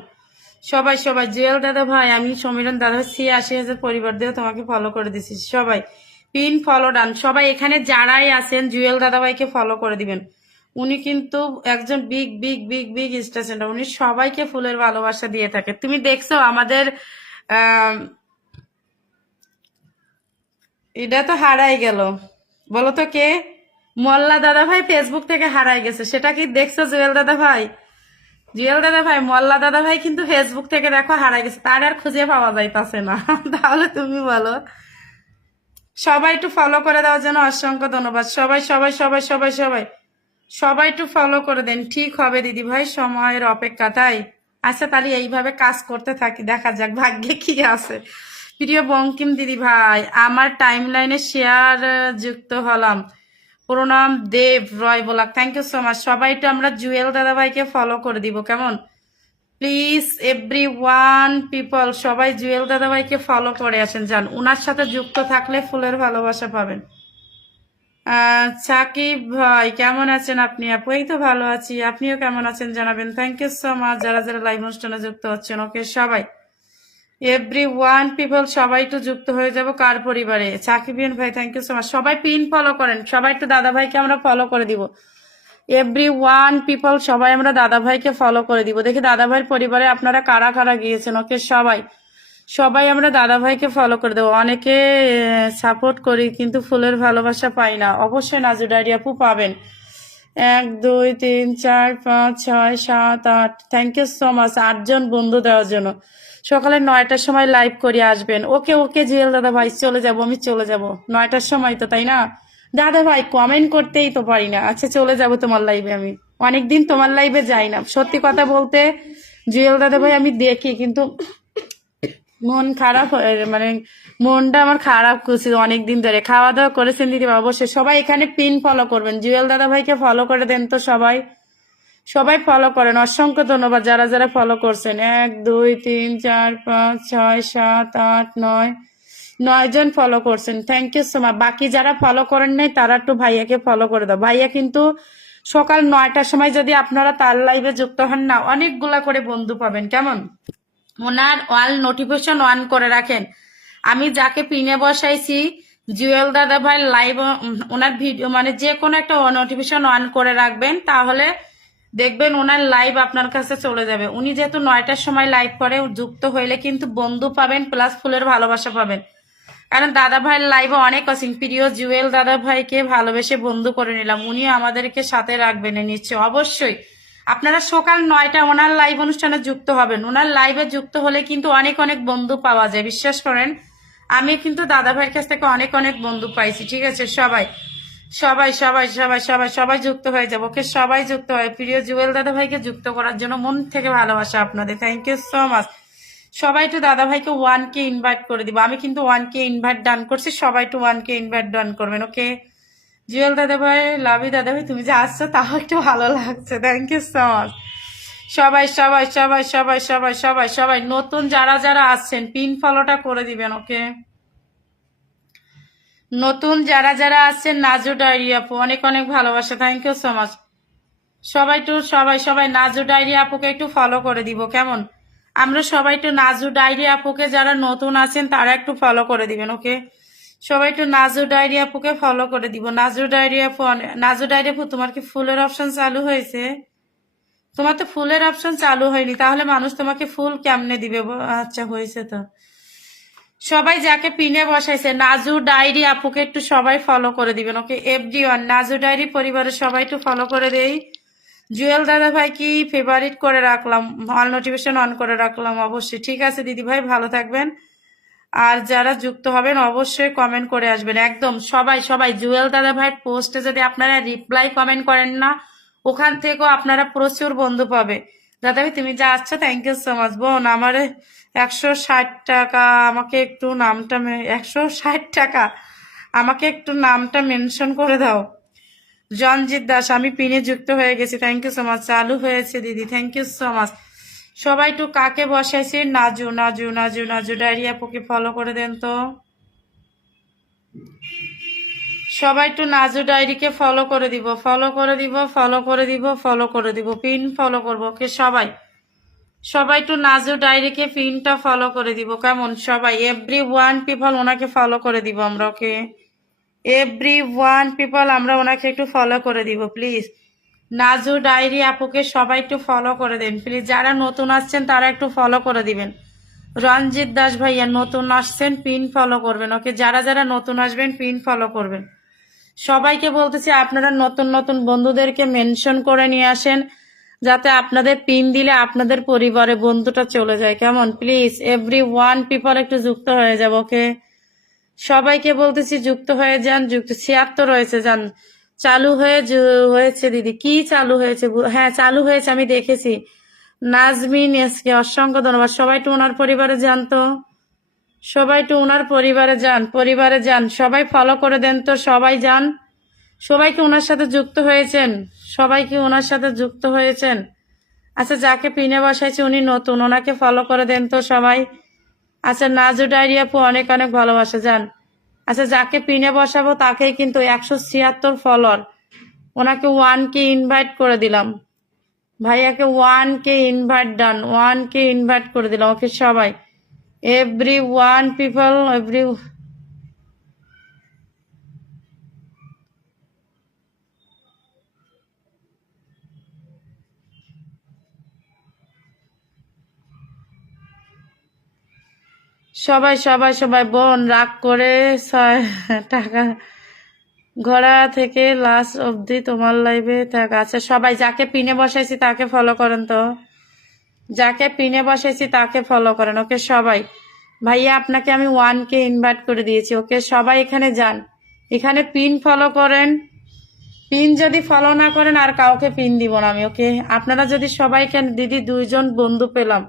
সবাই সবাই জুয়েল দাদা ভাই, আমি সমীরণ দাদা ভাই 80,000 পরিবার দিয়ে তোমাকে ফলো করে দিছি। সবাই পিন ফলো ডান, সবাই এখানে যারাই আছেন জুয়েল দাদা ভাইকে ফলো করে দিবেন। উনি কিন্তু একজন big big big big star centre, উনি সবাইকে ফুলের ভালোবাসা দিয়ে থাকে। তুমি দেখছো আমাদের এটা তো হারাই গেল, বলো তো কে? মোল্লা দাদা ভাই ফেসবুক থেকে হারাই গেছে, সেটা কি দেখছো জুয়েল দাদা ভাই? জুয়েল দাদা ভাই মোল্লা দাদা ভাই কিন্তু ফেসবুক থেকে দেখো হারাই গেছে, তার আর খুঁজে পাওয়া যাইতাছে না। তাহলে তুমি বলো, সবাই একটু ফলো করে দেওয়ার জন্য অসংখ্য ধন্যবাদ। সবাই সবাই সবাই সবাই সবাই সবাই একটু ফলো করে দেন। ঠিক হবে দিদি ভাই, সময়ের অপেক্ষা, তাই? আচ্ছা, তাহলে এইভাবে কাজ করতে থাকি, দেখা যাক ভাগ্যে কি আছে। প্রিয় বঙ্কিম দিদি ভাই, আমার টাইমলাইনে শেয়ার যুক্ত হলাম। প্রণাম Dev Roy Balak, thank you so much. সবাই একটু আমরা জুয়েল দাদা ভাইকে ফলো করে দিব, কেমন? প্লিজ এভরি ওয়ান পিপল, সবাই জুয়েল দাদা ভাইকে ফলো করে আসেন যান। ওনার সাথে যুক্ত থাকলে ফুলের ভালোবাসা পাবেন। সাকিব ভাই কেমন আছেন আপনি? আপু এই তো ভালো আছি, আপনিও কেমন আছেন জানাবেন। থ্যাংক ইউ সো মাচ যারা যারা লাইভ অনুষ্ঠানে যুক্ত হচ্ছেন। ওকে সবাই এভরি ওয়ান পিপল সবাই একটু যুক্ত হয়ে যাব কার পরিবারে। সাকিবিয়ান ভাই থ্যাংক ইউ সো মাচ। সবাই পিন ফলো করেন, সবাই একটু দাদা ভাইকে আমরা ফলো করে দিব। এভরি ওয়ান পিপল সবাই আমরা দাদা ভাইকে ফলো করে দিব। দেখি দাদা ভাইয়ের পরিবারে আপনারা কারা কারা গিয়েছেন। ওকে সবাই সবাই আমরা দাদা ভাইকে ফলো করে দেবো। অনেকে সাপোর্ট করি কিন্তু ফুলের ভালোবাসা পাই না। অবশ্যই নাজু ডায়েরি আপু পাবেন। 1 2 3 4 5 6 7 8, থ্যাংক ইউ সো মাচ 8জন বন্ধু দেওয়ার জন্য। সকালে 9টার সময় লাইভ করে আসবেন। ওকে ওকে জুয়েল দাদা ভাই, চলে যাব, আমি চলে যাব 9টার সময় তো, তাই না দাদা ভাই? কমেন্ট করতেই তো পারি না। আচ্ছা চলে যাব তোমার লাইভে। আমি অনেকদিন তোমার লাইভে যাই না, সত্যি কথা বলতে জুয়েল দাদা ভাই আমি দেখি কিন্তু মন খারাপ মানে মনটা আমার খারাপ করছে অনেকদিন ধরে। খাওয়া দাওয়া করেছেন দিদি? অবশ্যই সবাই এখানে পিন ফলো করবেন, জুয়েল দাদা ভাইকে ফলো করে দেন তো সবাই। সবাই ফলো করেন, অসংখ্য ধন্যবাদ যারা যারা ফলো করছেন। 1 2 3 4 5 6 7 8 9, 9জন ফলো করছেন, থ্যাংক ইউ সো মাচ। বাকি যারা ফলো করেন নাই তারা একটু ভাইয়াকে ফলো করে দাও। ভাইয়া কিন্তু সকাল 9টার সময় যদি আপনারা তার লাইভে যুক্ত হন না, অনেকগুলা করে বন্ধু পাবেন, কেমন? ওনার অল নোটিফিকেশন অন করে রাখেন। আমি যাকে পিনে বসাইছি জুয়েল দাদা ভাই লাইভ, ওনার ভিডিও মানে যে কোনো একটা নোটিফিকেশন অন করে রাখবেন, তাহলে দেখবেন ওনার লাইভ আপনার কাছে চলে যাবে। উনি যেহেতু 9টার সময় লাইভ করে, যুক্ত হইলে কিন্তু বন্ধু পাবেন প্লাস ফুলের ভালোবাসা পাবেন। কারণ দাদা ভাইয়ের লাইভে অনেক আছেন। প্রিয় জুয়েল দাদা ভাইকে ভালোবেসে বন্ধু করে নিলাম, উনি আমাদেরকে সাথে রাখবেন নিশ্চয় অবশ্যই। আপনারা সকাল 9টা ওনার লাইভ অনুষ্ঠানে যুক্ত হবেন। ওনার লাইভে যুক্ত হলে কিন্তু অনেক অনেক বন্ধু পাওয়া যায়, বিশ্বাস করেন। আমি কিন্তু দাদা ভাইয়ের কাছ থেকে অনেক অনেক বন্ধু পাইছি, ঠিক আছে? সবাই সবাই সবাই সবাই সবাই সবাই যুক্ত হয়ে যাবো। ওকে সবাই যুক্ত হয়। প্রিয় জুয়েল দাদা ভাইকে যুক্ত করার জন্য মন থেকে ভালোবাসা আপনাদের, থ্যাংক ইউ সো মাচ। সবাই একটু দাদা ভাইকে 1K ইনভাইট করে দিব। আমি কিন্তু 1K ইনভাইট ডান করছি, সবাই একটু 1K ইনভাইট ডান করবেন। ওকে জুয়েল দাদা ভাই, লাভ ইউ দাদা ভাই, তুমি যে আসছো তাও একটু ভালো লাগছে, থ্যাংক ইউ সো মাচ। সবাই সবাই সবাই সবাই সবাই সবাই সবাই নতুন যারা যারা আসছেন পিন ফলোটা করে দিবেন। ওকে নতুন যারা যারা আসছেন, নাজু ডায়েরি আপু অনেক অনেক ভালোবাসা, থ্যাংক ইউ সো মাচ। সবাই একটু সবাই সবাই নাজু ডায়েরি আপুকে একটু ফলো করে দিব, কেমন? আমরা সবাই একটু নাজু ডায়েরি আপুকে, যারা নতুন আছেন তারা একটু ফলো করে দিবেন। ওকে সবাই একটু নাজু ডায়েরি আপুকে ফলো করে দিব। নাজু ডায়েরি আপু, নাজু ডায়েরি আপু তোমার কি ফুলের অপশন চালু হয়েছে? তোমার তো ফুলের অপশন চালু হয়নি, তাহলে মানুষ তোমাকে ফুল কেমনে দিবে? আচ্ছা হয়েছে তো। সবাই যাকে পিনে বসাইছে নাজু ডায়েরি আপুকে একটু সবাই ফলো করে দিবেন। ওকে এভরিওয়ান নাজু ডায়েরি পরিবারের সবাই একটু ফলো করে দেই। জুয়েল দাদা ভাই কি ফেভারিট করে রাখলাম, অল নোটিফিকেশন অন করে রাখলাম, অবশ্যই। ঠিক আছে দিদি ভাই, ভালো থাকবেন। আর যারা যুক্ত হবেন অবশ্যই কমেন্ট করে আসবেন, একদম সবাই সবাই। জুয়েল দাদা ভাইয়ের পোস্টে যদি আপনারা রিপ্লাই কমেন্ট করেন না, ওখান থেকেও আপনারা প্রচুর বন্ধু পাবে। দাদা ভাই তুমি যা আসছো, থ্যাংক ইউ সো মাচ। বোন আমার 160 টাকা, আমাকে একটু নামটা 160 টাকা, আমাকে একটু নামটা মেনশন করে দাও। জনজিৎ দাস, আমি পিনে যুক্ত হয়ে গেছি, থ্যাংক ইউ সো মাচ। চালু হয়েছে দিদি, থ্যাংক ইউ সো মাচ। সবাই একটু কাকে বসাইছে? নাজু নাজু নাজু নাজু ডায়েরি আপুকে ফলো করে দেন তো। সবাই একটু নাজু ডায়েরিকে ফলো করে দিব, ফলো করে দিব, ফলো করে দিব, ফলো করে দিব, পিন ফলো করবো। ওকে সবাই সবাই একটু নাজু ডায়েরিকে পিনটা ফলো করে দিব, কেমন? সবাই এভরি ওয়ান পিপল ওনাকে ফলো করে দিব আমরা। ওকে এভরি ওয়ান পিপল আমরা ওনাকে একটু ফলো করে দিব প্লিজ। নাজু ডায়েরি আপুকে সবাই একটু ফলো করে দেন প্লিজ। যারা নতুন আসছেন তারা একটু ফলো করে দিবেন। রঞ্জিত দাস ভাইয়া নতুন আসছেন, পিন ফলো করবেন। ওকে যারা যারা নতুন আসবেন পিন ফলো করবেন। সবাইকে বলতেছি আপনারা নতুন নতুন বন্ধুদেরকে মেনশন করে নিয়ে আসেন, যাতে আপনাদের পিন দিলে আপনাদের পরিবারে বন্ধুটা চলে যায়, কেমন? প্লিজ এভরি ওয়ান পিপল একটু যুক্ত হয়ে যাব। ওকে সবাইকে বলতেছি যুক্ত হয়ে যান, যুক্ত 76 রয়েছে, যান। চালু হয়েছে দিদি, কি চালু হয়েছে? হ্যাঁ চালু হয়েছে, আমি দেখেছি। নাজমিন এসকে অসংখ্য ধন্যবাদ। সবাই একটু ওনার পরিবারে যান তো, সবাই একটু ওনার পরিবারে যান, পরিবারে যান, সবাই ফলো করে দেন তো, সবাই যান। সবাই কি ওনার সাথে যুক্ত হয়েছেন? সবাই কি ওনার সাথে যুক্ত হয়েছেন? আচ্ছা, যাকে পিনে বসাইছে উনি নতুন, ওনাকে ফলো করে দেন তো সবাই। আচ্ছা, নাজু ডায়েরি আপু অনেক অনেক ভালোবাসা, যান। আচ্ছা, যাকে পিনে বসাবো তাকেই কিন্তু 176 ফলোয়ার, ওনাকে 1K ইনভাইট করে দিলাম। ভাইয়াকে 1K ইনভাইট ডান, 1K ইনভাইট করে দিলাম। ওকে সবাই, এভরি ওয়ান পিপল, এভরি সবাই সবাই সবাই। বোন রাগ করে 6 টাকা ঘোড়া থেকে লাস্ট অবধি তোমার লাইভে থাক। আচ্ছা সবাই, যাকে পিনে বসাইছি তাকে ফলো করেন তো, যাকে পিনে বসাইছি তাকে ফলো করেন। ওকে সবাই, ভাইয়া আপনাকে আমি 1K ইনভাইট করে দিয়েছি। ওকে সবাই এখানে যান, এখানে পিন ফলো করেন। পিন যদি ফলো না করেন আর কাউকে পিন দিব না আমি। ওকে, আপনারা যদি সবাইকে, দিদি 2জন বন্ধু পেলাম,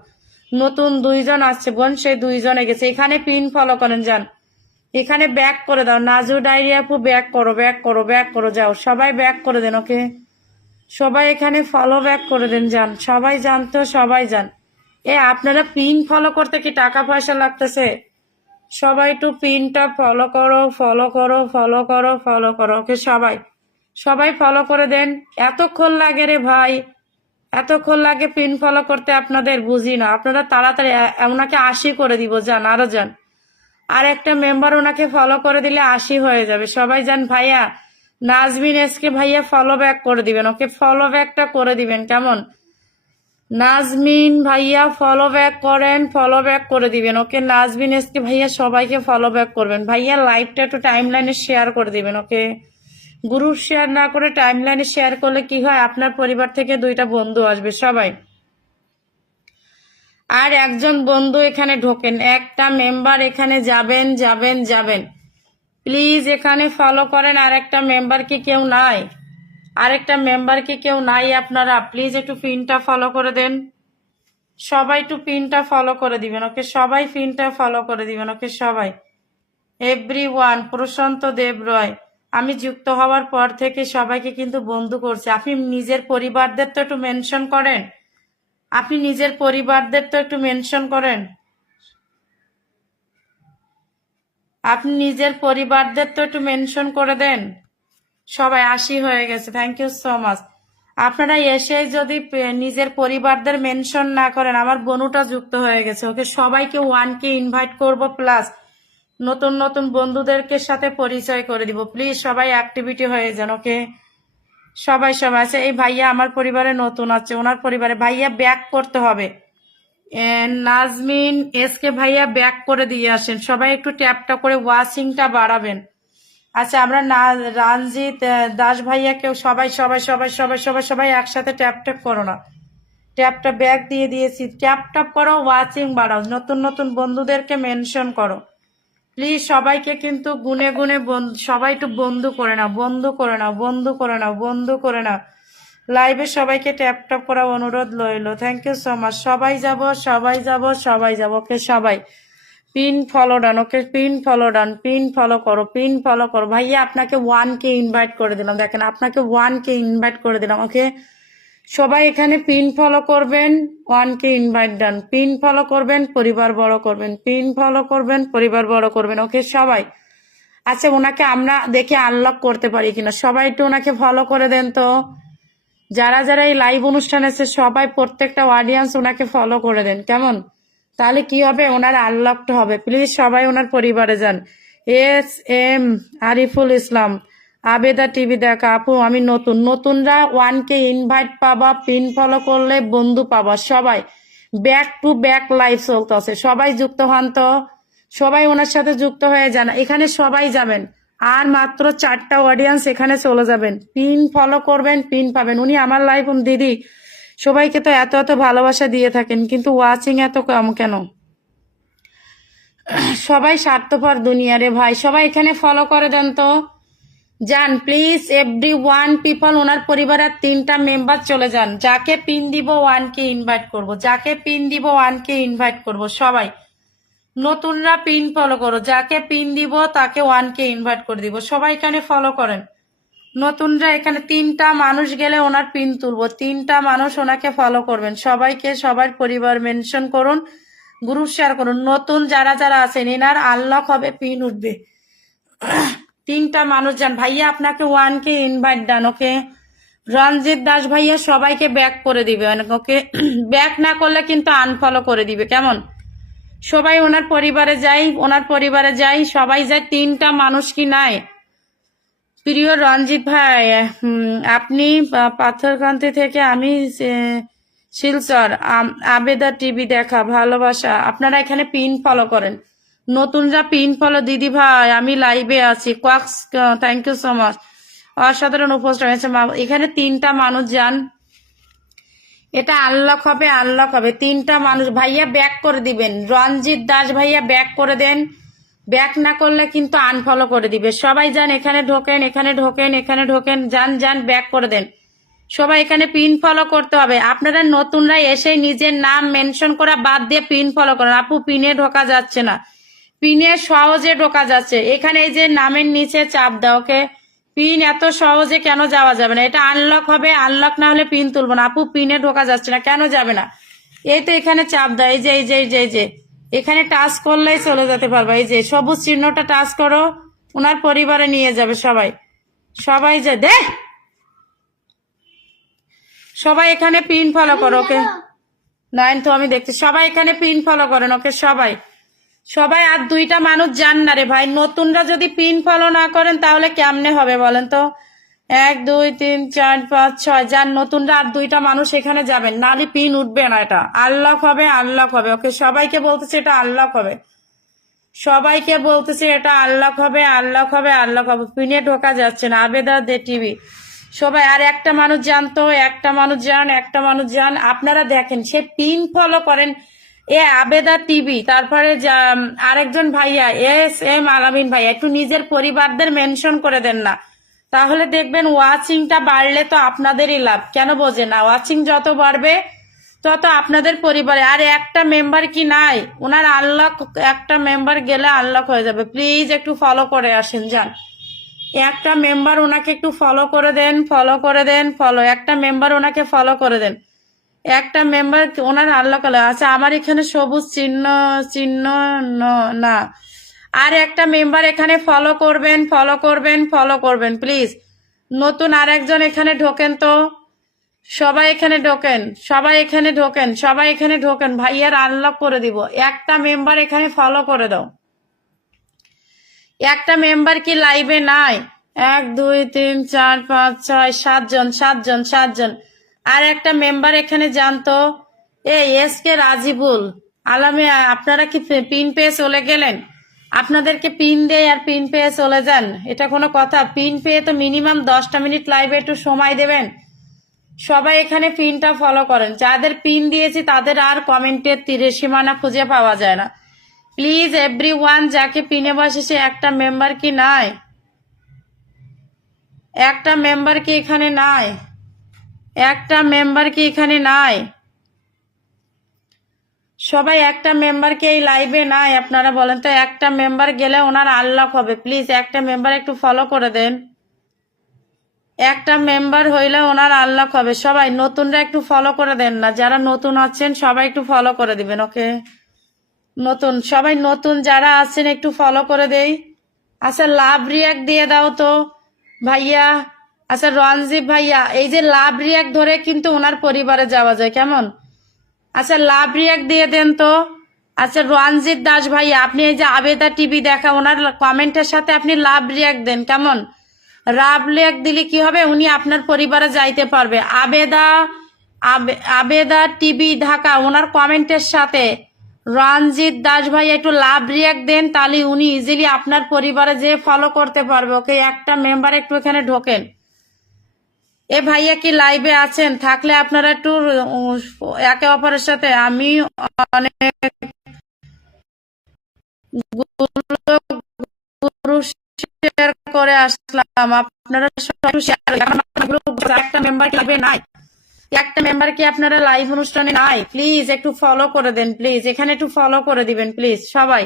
নতুন 2জন আসছে বোন, সেই 2জনে গেছে। এখানে পিন ফলো করেন, যান। এখানে ব্যাক করে দাও, নাজু ডায়েরি আপু ব্যাক করো, ব্যাক করো, ব্যাক করো, যাও সবাই ব্যাক করে দেন। ওকে সবাই এখানে ফলো ব্যাক করে দেন, যান সবাই, যান তো সবাই যান। আপনারা পিন ফলো করতে কি টাকা পয়সা লাগতেছে? সবাই একটু পিনটা ফলো করো, ফলো করো, ফলো করো, ফলো করো। ওকে সবাই, সবাই ফলো করে দেন। এতক্ষণ লাগে রে ভাই, এতক্ষণ লাগে পিন ফলো করতে আপনাদের, বুঝি না। আপনারা তাড়াতাড়ি ওনাকে 80 করে দিব, যান আরো যান। আর একটা মেম্বার ওনাকে ফলো করে দিলে 80 হয়ে যাবে। সবাই যান। ভাইয়া নাজমিন এসকে ভাইয়া ফলো ব্যাক করে দিবেন। ওকে ফলো ব্যাকটা করে দিবেন, কেমন? নাজমিন ভাইয়া ফলো ব্যাক করেন, ফলো ব্যাক করে দিবেন। ওকে নাজমিন এসকে ভাইয়া সবাইকে ফলো ব্যাক করবেন। ভাইয়া লাইভটা একটু টাইম লাইনে শেয়ার করে দিবেন। ওকে গ্রুপ শেয়ার না করে টাইম লাইনে শেয়ার করলে কি হয়, আপনার পরিবার থেকে 2টা বন্ধু আসবে সবাই। আর একজন বন্ধু এখানে ঢোকেন, একটা মেম্বার এখানে যাবেন, যাবেন, যাবেন। প্লিজ এখানে ফলো করেন। আর একটা মেম্বার কি কেউ নাই? আরেকটা মেম্বার কি কেউ নাই? আপনারা প্লিজ একটু পিনটা ফলো করে দেন, সবাই একটু পিনটা ফলো করে দিবেন। ওকে সবাই পিনটা ফলো করে দিবেন। ওকে সবাই, এভরি ওয়ান। প্রশান্ত দেব রয়, আমি যুক্ত হওয়ার পর থেকে সবাইকে কিন্তু বন্ধু করছি। আপনি নিজের পরিবারদের তো একটু মেনশন করেন, আপনি নিজের পরিবারদের তো একটু মেনশন করেন, আপনি নিজের পরিবারদের তো একটু মেনশন করে দেন। সবাই 80 হয়ে গেছে, থ্যাংক ইউ সো মাচ। আপনারা এসে যদি নিজের পরিবারদের মেনশন না করেন, আমার বনুটা যুক্ত হয়ে গেছে। ওকে সবাইকে 1K ইনভাইট করব, প্লাস নতুন নতুন বন্ধুদেরকে সাথে পরিচয় করে দিব। প্লিজ সবাই অ্যাক্টিভিটি হয়ে যান। ওকে সবাই সবাই আছে। এই ভাইয়া আমার পরিবারে নতুন আছে, ওনার পরিবারে ভাইয়া ব্যাক করতে হবে। নাজমিন এসকে ভাইয়া ব্যাক করে দিয়ে আসেন। সবাই একটু ট্যাপটা করে ওয়াচিংটা বাড়াবেন। আচ্ছা, আমরা না রঞ্জিত দাস ভাইয়াকেও সবাই সবাই সবাই সবাই সবাই সবাই একসাথে ট্যাপ ট্যাপ করো না, ট্যাপটা ব্যাক দিয়ে দিয়েছি, ট্যাপ ট্যাপ করো, ওয়াচিং বাড়াও, নতুন নতুন বন্ধুদেরকে মেনশন করো। প্লিজ সবাইকে কিন্তু গুনে গুনে সবাই একটু বন্ধু করে নাও, বন্ধু করে নাও, বন্ধু করে নাও, বন্ধু করে নাও। লাইভে সবাইকে ট্যাপ ট্যাপ করা অনুরোধ লইল। Thank you so much. সবাই যাব, সবাই যাব, সবাই যাব। ওকে সবাই pin follow done. Okay pin follow done, pin follow করো, পিন ফলো করো। ভাইয়া আপনাকে 1K ইনভাইট করে দিলাম, দেখেন আপনাকে 1K ইনভাইট করে দিলাম। ওকে সবাই এখানে পিন ফলো করবেন, 1K ইনভাইট ডান। পিন ফলো করবেন, পরিবার বড় করবেন, পিন ফলো করবেন, পরিবার বড় করবেন। ওকে সবাই। আচ্ছা, ওনাকে আমরা দেখে আনলক করতে পারি কিনা, সবাই একটু ওনাকে ফলো করে দেন তো। যারা যারা এই লাইভ অনুষ্ঠান আছে সবাই, প্রত্যেকটা অডিয়েন্স ওনাকে ফলো করে দেন, কেমন? তাহলে কি হবে, ওনার আনলকটা হবে। প্লিজ সবাই ওনার পরিবারে যান। SM আরিফুল ইসলাম, আবেদা টিভি দেখা আপু, আমি নতুন, নতুনরা 1K ইনভাইট পাবা, পিন ফলো করলে বন্ধু পাবা। সবাই ব্যাক টু ব্যাক লাইভ চলতেছে, সবাই যুক্ত হন তো, সবাই ওনার সাথে যুক্ত হয়ে যান। এখানে সবাই যাবেন, আর মাত্র 4টা অডিয়েন্স এখানে চলে যাবেন। পিন ফলো করবেন, পিন পাবেন। উনি আমার লাইভ দিদি সবাইকে তো এত এত ভালোবাসা দিয়ে থাকেন, কিন্তু ওয়াচিং এত কম কেন? সবাই স্বার্থপর দুনিয়ারে ভাই, সবাই এখানে ফলো করে দেন তো। যান প্লিজ এভরি ওয়ান পিপল, ওনার পরিবারের 3টা মেম্বার চলে যান। যাকে পিন দিব 1কে ইনভাইট করব, যাকে পিন দিব 1কে ইনভাইট করব। সবাই নতুনরা পিন ফলো করো, যাকে পিন দিব তাকে 1কে ইনভাইট করে দিব। সবাই এখানে ফলো করেন। নতুনরা এখানে 3টা মানুষ গেলে ওনার পিন তুলবো, 3টা মানুষ ওনাকে ফলো করবেন। সবাইকে সবার পরিবার মেনশন করুন, গ্রুপ শেয়ার করুন। নতুন যারা যারা আছেন এনার আনলক হবে, পিন উঠবে। 3টা মানুষ যান ভাইয়া, আপনাকে 1কে ইনভাইট দেন। ওকে রঞ্জিত দাস ভাইয়া সবাইকে ব্যাক করে দিবে, ওকে ব্যাক না করলে কিন্তু আনফলো করে দিবে, কেমন? সবাই ওনার পরিবারে যাই, ওনার পরিবারে যাই, সবাই যায়। 3টা মানুষ কি নাই? প্রিয় রঞ্জিত ভাই, আপনি পাথরকান্তি থেকে, আমি শিলচর। আবেদা টিভি দেখা, ভালোবাসা। আপনারা এখানে পিন ফলো করেন, নতুনরা পিন ফলো। দিদি ভাই আমি লাইভে আছি, কোয়াক্স থ্যাংক ইউ সো মাচ, অসাধারণ উপস্থিত হয়েছে। এখানে 3টা মানুষ যান, এটা আনলক হবে, আনলক হবে। 3টা মানুষ ভাইয়া ব্যাক করে দিবেন। রঞ্জিত দাস ভাইয়া ব্যাক করে দেন, ব্যাক না করলে কিন্তু আনফলো করে দিবে। সবাই যান, এখানে ঢোকেন, এখানে ঢোকেন, এখানে ঢোকেন, যান যান, ব্যাক করে দেন। সবাই এখানে পিন ফলো করতে হবে। আপনারা নতুনরা এসে নিজের নাম মেনশন করা বাদ দিয়ে পিন ফলো করেন। আপু পিনে ঢোকা যাচ্ছে না, পিনে সহজে ঢোকা যাচ্ছে। এখানে এই যে নামের নিচে চাপ দাও, ওকে। পিন এত সহজে কেন যাওয়া যাবে না? এটা আনলক হবে, আনলক না হলে পিন তুলবো না। আপু পিনে ঢোকা যাচ্ছে না, কেন যাবে না? এই তো এখানে চাপ দাও, এই যে এই যে এই যে এই যে এখানে টাচ করলেই চলে যেতে পারবে। এই যে সবুজ চিহ্নটা টাচ করো, ওনার পরিবারে নিয়ে যাবে সবাই। সবাই যে দে, সবাই এখানে পিন ফলো করো, ওকে। নাইন তো আমি দেখছি, সবাই এখানে পিন ফলো করেন, ওকে। সবাই সবাই আর 2টা মানুষ যান না রে ভাই। নতুনরা যদি পিন ফলো না করেন তাহলে কেমনে হবে বলেন তো? 1 2 3 4 5 6 যান, নতুনরা আর 2টা মানুষ এখানে যাবেন, নালে পিন উঠবে না। এটা আনলক হবে, আনলক হবে, ওকে। সবাইকে বলতেছে এটা আনলক হবে, সবাইকে বলতেছে এটা আনলক হবে, আনলক হবে, আনলক হবে। পিনে ঢোকা যাচ্ছে না। আবেদা দে টিভি, সবাই আর একটা মানুষ যান তো, একটা মানুষ যান, একটা মানুষ যান। আপনারা দেখেন সে পিন ফলো করেন, এ আবেদা টিভি। তারপরে আরেকজন ভাইয়া SM আলামিন ভাইয়া, একটু নিজের পরিবারদের মেনশন করে দেন না, তাহলে দেখবেন ওয়াচিংটা বাড়লে তো আপনাদেরই লাভ। কেন বোঝে না? ওয়াচিং যত বাড়বে তত আপনাদের পরিবারে। আর একটা মেম্বার কি নাই ওনার আনলক? একটা মেম্বার গেলে আনলক হয়ে যাবে। প্লিজ একটু ফলো করে আসেন, যান। একটা মেম্বার ওনাকে একটু ফলো করে দেন, ফলো করে দেন, ফলো। একটা মেম্বার ওনাকে ফলো করে দেন, একটা মেম্বার ওনার আনলক হলো। আচ্ছা আমার এখানে সবুজ চিহ্ন চিহ্ন না। আর একটা মেম্বার এখানে ফলো করবেন, ফলো করবেন, ফলো করবেন প্লিজ। নতুন আর একজন এখানে ঢোকেন তো, সবাই এখানে ঢোকেন, সবাই এখানে ঢোকেন, সবাই এখানে ঢোকেন। ভাইয়ার আনলক করে দিব। একটা মেম্বার এখানে ফলো করে দাও। একটা মেম্বার কি লাইভে নাই? 1 2 3 4 5 6 7 জন, 7 জন, 7 জন। আর একটা মেম্বার এখানে জানতো, এই SK রাজিবুল আলামে, আপনারা কি পিন পেয়ে চলে গেলেন? আপনাদেরকে পিন দেয় আর পিন পেয়ে চলে যান, এটা কোনো কথা? পিন পেয়ে তো মিনিমাম 10টা মিনিট লাইভে একটু সময় দেবেন। সবাই এখানে পিনটা ফলো করেন। যাদের পিন দিয়েছি তাদের আর কমেন্টের তীরে সীমানা খুঁজে পাওয়া যায় না। প্লিজ এভরি ওয়ান, যাকে পিনে বসেছে একটা মেম্বার কি নাই? একটা মেম্বার কি এখানে নাই? একটা মেম্বার কি এখানে নাই? সবাই একটা মেম্বার কি এই লাইভে নাই? আপনারা বলেন তো, একটা মেম্বার গেলে ওনার আনলক হবে। প্লিজ একটা মেম্বার একটু ফলো করে দেন, একটা মেম্বার হইলে ওনার আনলক হবে। সবাই নতুনরা একটু ফলো করে দেন না, যারা নতুন আছেন সবাই একটু ফলো করে দিবেন, ওকে। নতুন সবাই, নতুন যারা আছেন একটু ফলো করে দেই। আচ্ছা লাভ রিয়াক্ট দিয়ে দাও তো ভাইয়া। আচ্ছা রঞ্জিত ভাইয়া, এই যে লাভ রিয়াক্ট ধরে কিন্তু ওনার পরিবারে যাওয়া যায়, কেমন? আচ্ছা লাভ রিয়াক্ট দিয়ে দেন তো। আচ্ছা রঞ্জিত দাস ভাইয়া, আপনি এই যে আবেদা টিভি দেখা, ওনার কমেন্টের সাথে আপনি লাভ রিয়াক্ট দেন, কেমন? লাভ রিয়াক্ট দিলে কি হবে? উনি আপনার পরিবারে যাইতে পারবে। আবেদা টিভি ঢাকা, ওনার কমেন্টের সাথে রঞ্জিত দাস ভাই একটু লাভ রিয়াক্ট দেন, তাহলে উনি ইজিলি আপনার পরিবারে যে ফলো করতে পারবে, ওকে। একটা মেম্বার একটু এখানে ঢোকেন। এ ভাইয়া কি লাইভে আছেন? থাকলে আপনারা একটু একে অপরের সাথে, আমি অনেক গ্রুপ শেয়ার করে আসলাম, আপনারা সবাই একটু শেয়ার একটা মেম্বার ক্লাবে নাই, একটা মেম্বার কি আপনারা লাইভ অনুষ্ঠানে নাই? প্লিজ একটু ফলো করে দেন, প্লিজ এখানে একটু ফলো করে দিবেন প্লিজ সবাই।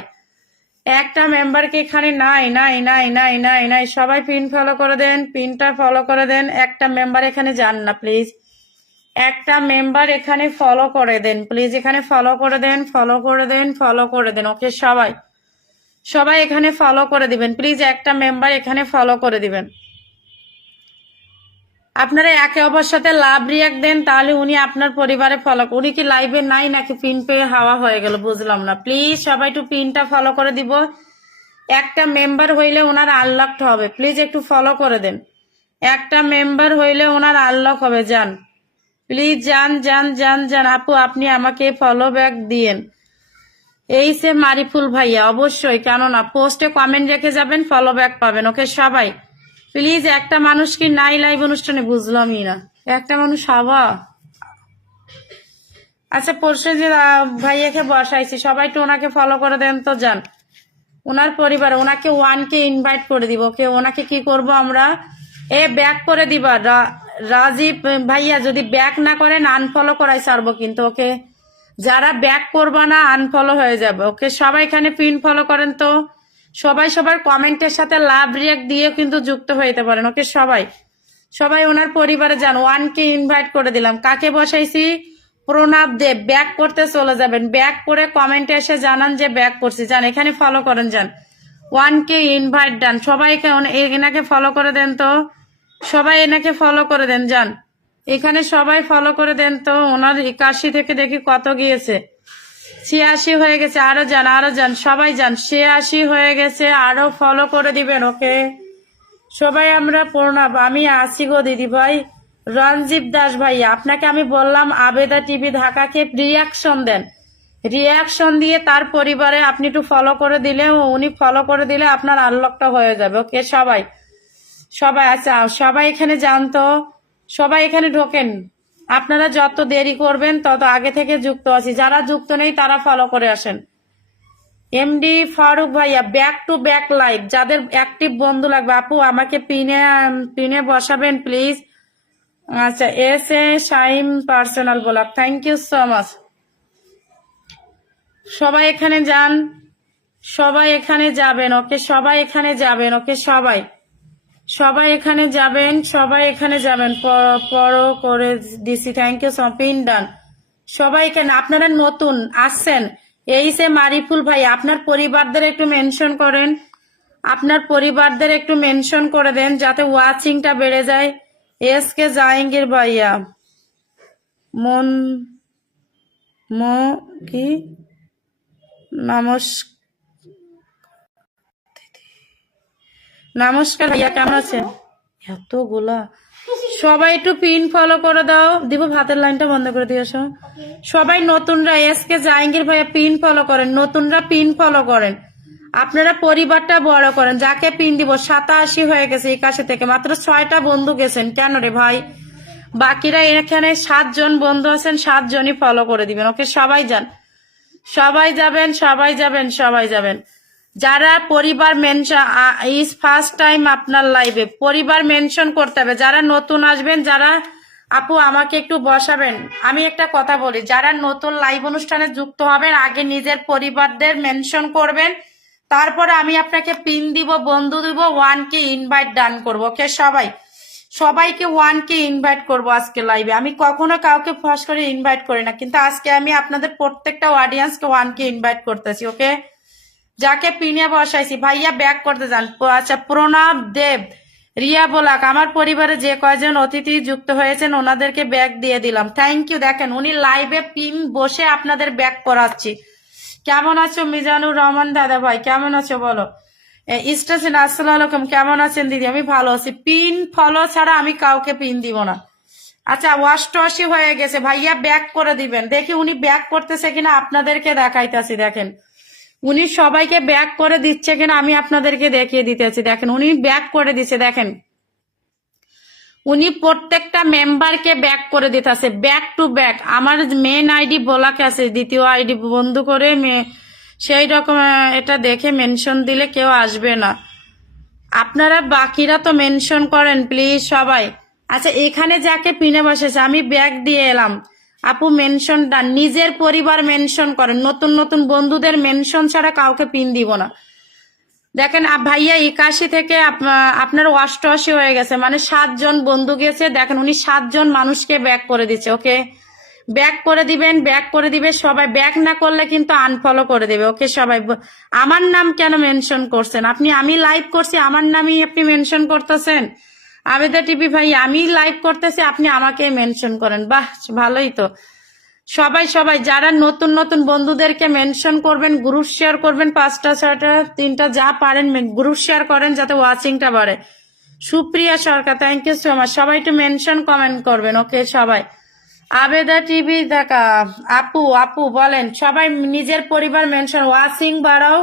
একটা মেম্বারকে এখানে নাই নাই নাই নাই নাই নাই, সবাই পিন ফলো করে দেন, পিনটা ফলো করে দেন। একটা মেম্বার এখানে যান না প্লিজ, একটা মেম্বার এখানে ফলো করে দেন প্লিজ, এখানে ফলো করে দেন, ফলো করে দেন, ফলো করে দেন। ওকে সবাই সবাই এখানে ফলো করে দিবেন প্লিজ, একটা মেম্বার এখানে ফলো করে দিবেন। আপনারা একে অপরের সাথে লাভ রিয়াক্ট দেন, তাহলে উনি আপনার পরিবারে ফলো। উনি কি লাইভে নাই নাকি পিন পেয়ে হাওয়া হয়ে গেল বুঝলাম না। প্লিজ সবাই একটু পিনটা ফলো করে দিব, একটা মেম্বার হইলে ওনার আনলকড হবে, প্লিজ একটু ফলো করে দেন। একটা মেম্বার হইলে ওনার আনলক হবে, যান প্লিজ, যান যান যান যান। আপু আপনি আমাকে ফলো ব্যাক দিয়েন। এই সে মারিফুল ভাইয়া, অবশ্যই, কেননা পোস্টে কমেন্ট রেখে যাবেন, ফলো ব্যাক পাবেন। ওকে সবাই প্লিজ, একটা মানুষ কি নাই লাইভ অনুষ্ঠানে বুঝলামই না, একটা মানুষ হওয়া। আচ্ছা পরশু যে ভাইয়াকে বসাইছি, সবাই একটু ওনাকে ফলো করে দেন তো, যান ওনার পরিবার, ওনাকে 1K ইনভাইট করে দিব। ওকে ওনাকে কি করব আমরা, ব্যাক করে দিবা। রাজীব ভাইয়া যদি ব্যাক না করেন আনফলো করাই ছাড়বো কিন্তু। ওকে যারা ব্যাক করবা না আনফলো হয়ে যাবে। ওকে সবাই এখানে পিন ফলো করেন তো, সবাই সবার কমেন্টের সাথে লাভ রিয়াক্ট দিয়ে কিন্তু যুক্ত হইতে পারেন। ওকে সবাই সবাই ওনার পরিবারে যান, 1K ইনভাইট করে দিলাম। কাকে বসাইছি, প্রণব দেব, ব্যাক করতে চলে যাবেন, ব্যাক করে কমেন্টে এসে জানান যে ব্যাক করছি, যান এখানে ফলো করেন, যান 1K ইনভাইট ডান। সবাই এনাকে ফলো করে দেন তো, সবাই এনাকে ফলো করে দেন, যান এখানে সবাই ফলো করে দেন তো। ওনার 81 থেকে দেখি কত গিয়েছে, 86 হয়ে গেছে, আরো যান আরো যান, সবাই যান, 86 হয়ে গেছে, আরো ফলো করে দিবেন। ওকে সবাই আমরা প্রণব, আমি আসি গো দিদি ভাই। রঞ্জিত দাস ভাইয়া, আপনাকে আমি বললাম আবেদা টিভি ঢাকাকে রিয়াকশন দেন, রিয়াকশন দিয়ে তার পরিবারে আপনি একটু ফলো করে দিলে, উনি ফলো করে দিলে আপনার আনলকটা হয়ে যাবে। ওকে সবাই সবাই আচ্ছা সবাই এখানে যান তো, সবাই এখানে ঢোকেন। আপনারা যত দেরি করবেন তত আগে থেকে যুক্ত আছি, যারা যুক্ত নেই তারা ফলো করে আসেন। এমডি ফারুক ভাইয়া, ব্যাক টু ব্যাক লাইভ, যাদের অ্যাক্টিভ বন্ধু লাগবে আপু আমাকে পিনে পিনে বসাবেন প্লিজ। আচ্ছা Shaim personal blog, thank you so much. সবাই এখানে যান, সবাই এখানে যাবেন। ওকে সবাই এখানে যাবেন। ওকে সবাই সবাই এখানে যাবেন, সবাই এখানে যাবেন। পর করে দিছি, thank you so pin done. সবাই এখানে, আপনারা নতুন আসছেন, এই সে মারিফুল ভাই, আপনার পরিবারদের একটু মেনশন করেন, আপনার পরিবারদের একটু মেনশন করে দেন যাতে ওয়াচিংটা বেড়ে যায়। এসকে জাহাঙ্গীর ভাইয়া, মন কি নমস্কার ভাইয়া, কেমন আছেন? এতগুলা সবাই একটু পিন ফলো করে দাও, দিব ভাতের লাইনটা বন্ধ করে দিয়েছো। সবাই নতুনরা, এসকে জাহাঙ্গীর ভাইয়া পিন ফলো করেন, নতুনরা পিন ফলো করেন, আপনারা পরিবারটা বড় করেন। যাকে পিন দিব, 87 হয়ে গেছে, 81 থেকে মাত্র 6টা বন্ধু গেছেন কেন রে ভাই? বাকিরা এখানে 7 জন বন্ধু আছেন, 7 জনই ফলো করে দিবেন। ওকে সবাই যান, সবাই যাবেন, সবাই যাবেন, সবাই যাবেন। যারা পরিবার মেনশন, ইজ ফার্স্ট টাইম আপনার লাইভে, পরিবার মেনশন করতে হবে। যারা নতুন আসবেন, যারা আপু আমাকে একটু বসাবেন, আমি একটা কথা বলি, যারা নতুন লাইভ অনুষ্ঠানে যুক্ত হবেন আগে নিজের পরিবারদের মেনশন করবেন, তারপর আমি আপনাকে পিন দিব, বন্ধু দিব, 1K ইনভাইট ডান করবো। ওকে সবাই সবাইকে 1K ইনভাইট করবো আজকে লাইভে। আমি কখনো কাউকে ফস করে ইনভাইট করি না, কিন্তু আজকে আমি আপনাদের প্রত্যেকটা অডিয়েন্সকে 1K ইনভাইট করতেছি। ওকে যাকে পিনে বসাইছি, ভাইয়া ব্যাক করতে যান। আচ্ছা প্রণব দেব, রিয়া বোলাক, আমার পরিবারে যে কয়জন অতিথি যুক্ত হয়েছেন ওনাদেরকে ব্যাক দিয়ে দিলাম, থ্যাংক ইউ। দেখেন উনি লাইভে পিন বসে আপনাদের ব্যাক করাচ্ছি। কেমন আছো মিজানুর রহমান দাদা ভাই, কেমন আছো বলো? ইস্টাসিন আসসালামু আলাইকুম, কেমন আছেন দিদি? আমি ভালো আছি। পিন ফলো ছাড়া আমি কাউকে পিন দিব না। আচ্ছা 88 হয়ে গেছে, ভাইয়া ব্যাক করে দিবেন। দেখি উনি ব্যাক করতেছে কিনা, আপনাদেরকে দেখাইতেছি। দেখেন উনি সবাইকে ব্যাক করে দিচ্ছে কিনা, আমি আপনাদেরকে দেখিয়ে দিতেছি। দেখেন উনি ব্যাক করে দিচ্ছে, দেখেন উনি প্রত্যেকটা মেম্বারকে ব্যাক করে দিতেছে, ব্যাক টু ব্যাক। আমার মেন আইডি বলাকে আছে, দ্বিতীয় আইডি বন্ধ করে সেই রকম এটা দেখে মেনশন দিলে কেউ আসবে না। আপনারা বাকিরা তো মেনশন করেন প্লিজ সবাই। আচ্ছা এখানে যাকে পিনে বসেছে আমি ব্যাগ দিয়ে এলাম, আপু মেনশন ডান। নিজের পরিবার মেনশন করেন, নতুন নতুন বন্ধুদের মেনশন ছাড়া কাউকে পিন দিব না। দেখেন ভাইয়া 81 থেকে আপনার 88 হয়ে গেছে, মানে 7 জন বন্ধু গেছে। দেখেন উনি 7 জন মানুষকে ব্যাক করে দিচ্ছে। ওকে ব্যাক করে দিবেন, ব্যাক করে দিবে সবাই। ব্যাক না করলে কিন্তু আনফলো করে দেবে। ওকে সবাই আমার নাম কেন মেনশন করছেন আপনি? আমি লাইভ করছি, আমার নামই আপনি মেনশন করতেছেন। আবেদা টিভি ভাই আমি লাইভ করতেছি, আপনি আমাকে মেনশন করেন, বাহ ভালোই তো। সবাই সবাই যারা নতুন নতুন বন্ধুদেরকে মেনশন করবেন, গ্রুপ শেয়ার করবেন, 5টা 6টা 3টা যা পারেন গ্রুপ শেয়ার করেন যাতে ওয়াচিংটা বাড়ে। সুপ্রিয়া সরকার থ্যাংক ইউ সো মাচ। সবাই একটু মেনশন কমেন্ট করবেন। ওকে সবাই। আবেদা টিভি দেখা আপু আপু বলেন সবাই নিজের পরিবার মেনশন, ওয়াচিং বাড়াও,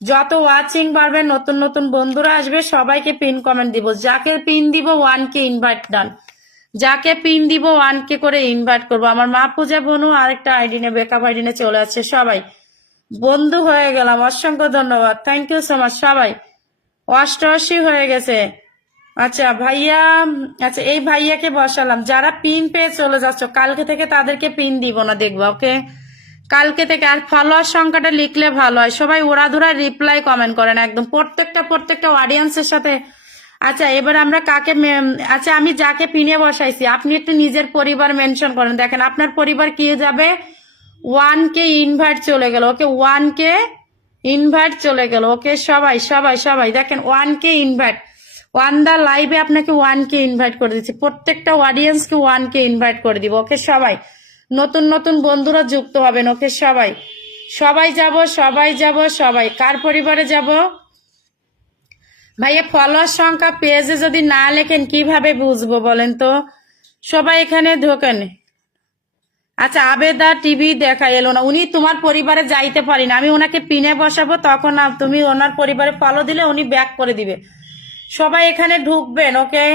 যত ওয়াচিং বাড়বে নতুন নতুন বন্ধুরা আসবে, সবাইকে পিন কমেন্ট দিব। যাকে পিন দিব 1K ইনভাইট ডান, যাকে পিন দিব 1K করে ইনভাইট করবো। আমার মা পূজা বনু আরেকটা আইডি নে বেকআপ আইডি নে চলে আসছে। সবাই বন্ধু হয়ে গেলাম, অসংখ্য ধন্যবাদ, থ্যাংক ইউ সো মাচ। সবাই 88 হয়ে গেছে। আচ্ছা ভাইয়া, আচ্ছা এই ভাইয়াকে বসালাম। যারা পিন পেয়ে চলে যাচ্ছ কালকে থেকে তাদেরকে পিন দিব না, দেখবা। ওকে কালকে থেকে। আর ফলোয়ার সংখ্যাটা লিখলে ভালো হয়। সবাই ওড়াধুরা রিপ্লাই কমেন্ট করেন একদম প্রত্যেকটা অডিয়েন্সের সাথে। আচ্ছা এবার আমরা কাকে আচ্ছা আমি যাকে পিনে বসাইছি আপনি একটু নিজের পরিবার মেনশন করেন। দেখেন আপনার পরিবার কি যাবে, 1K ইনভাইট চলে গেল। ওকে 1K ইনভাইট চলে গেল। ওকে সবাই সবাই সবাই দেখেন 1K ইনভাইট, ওয়ান দা লাইভে আপনাকে 1K ইনভাইট করে দিচ্ছি। প্রত্যেকটা অডিয়েন্সকে 1K ইনভাইট করে দিব। ওকে সবাই নতুন নতুন বন্ধুরা যুক্ত হবেন। ওকে সবাই সবাই যাব সবাই যাব সবাই। কার পরিবারে যাব ভাইয়া? ফলোয়ার সংখ্যা পেজে যদি না লেখেন কিভাবে বুঝবো বলেন তো? সবাই এখানে ঢোকেন। আচ্ছা আবেদা টিভি দেখা এলো না, উনি তোমার পরিবারে যাইতে পারি না, আমি ওনাকে পিনে বসাবো, তখন তুমি ওনার পরিবারে ফলো দিলে উনি ব্যাক করে দিবে। সবাই এখানে ঢুকবেন। ওকে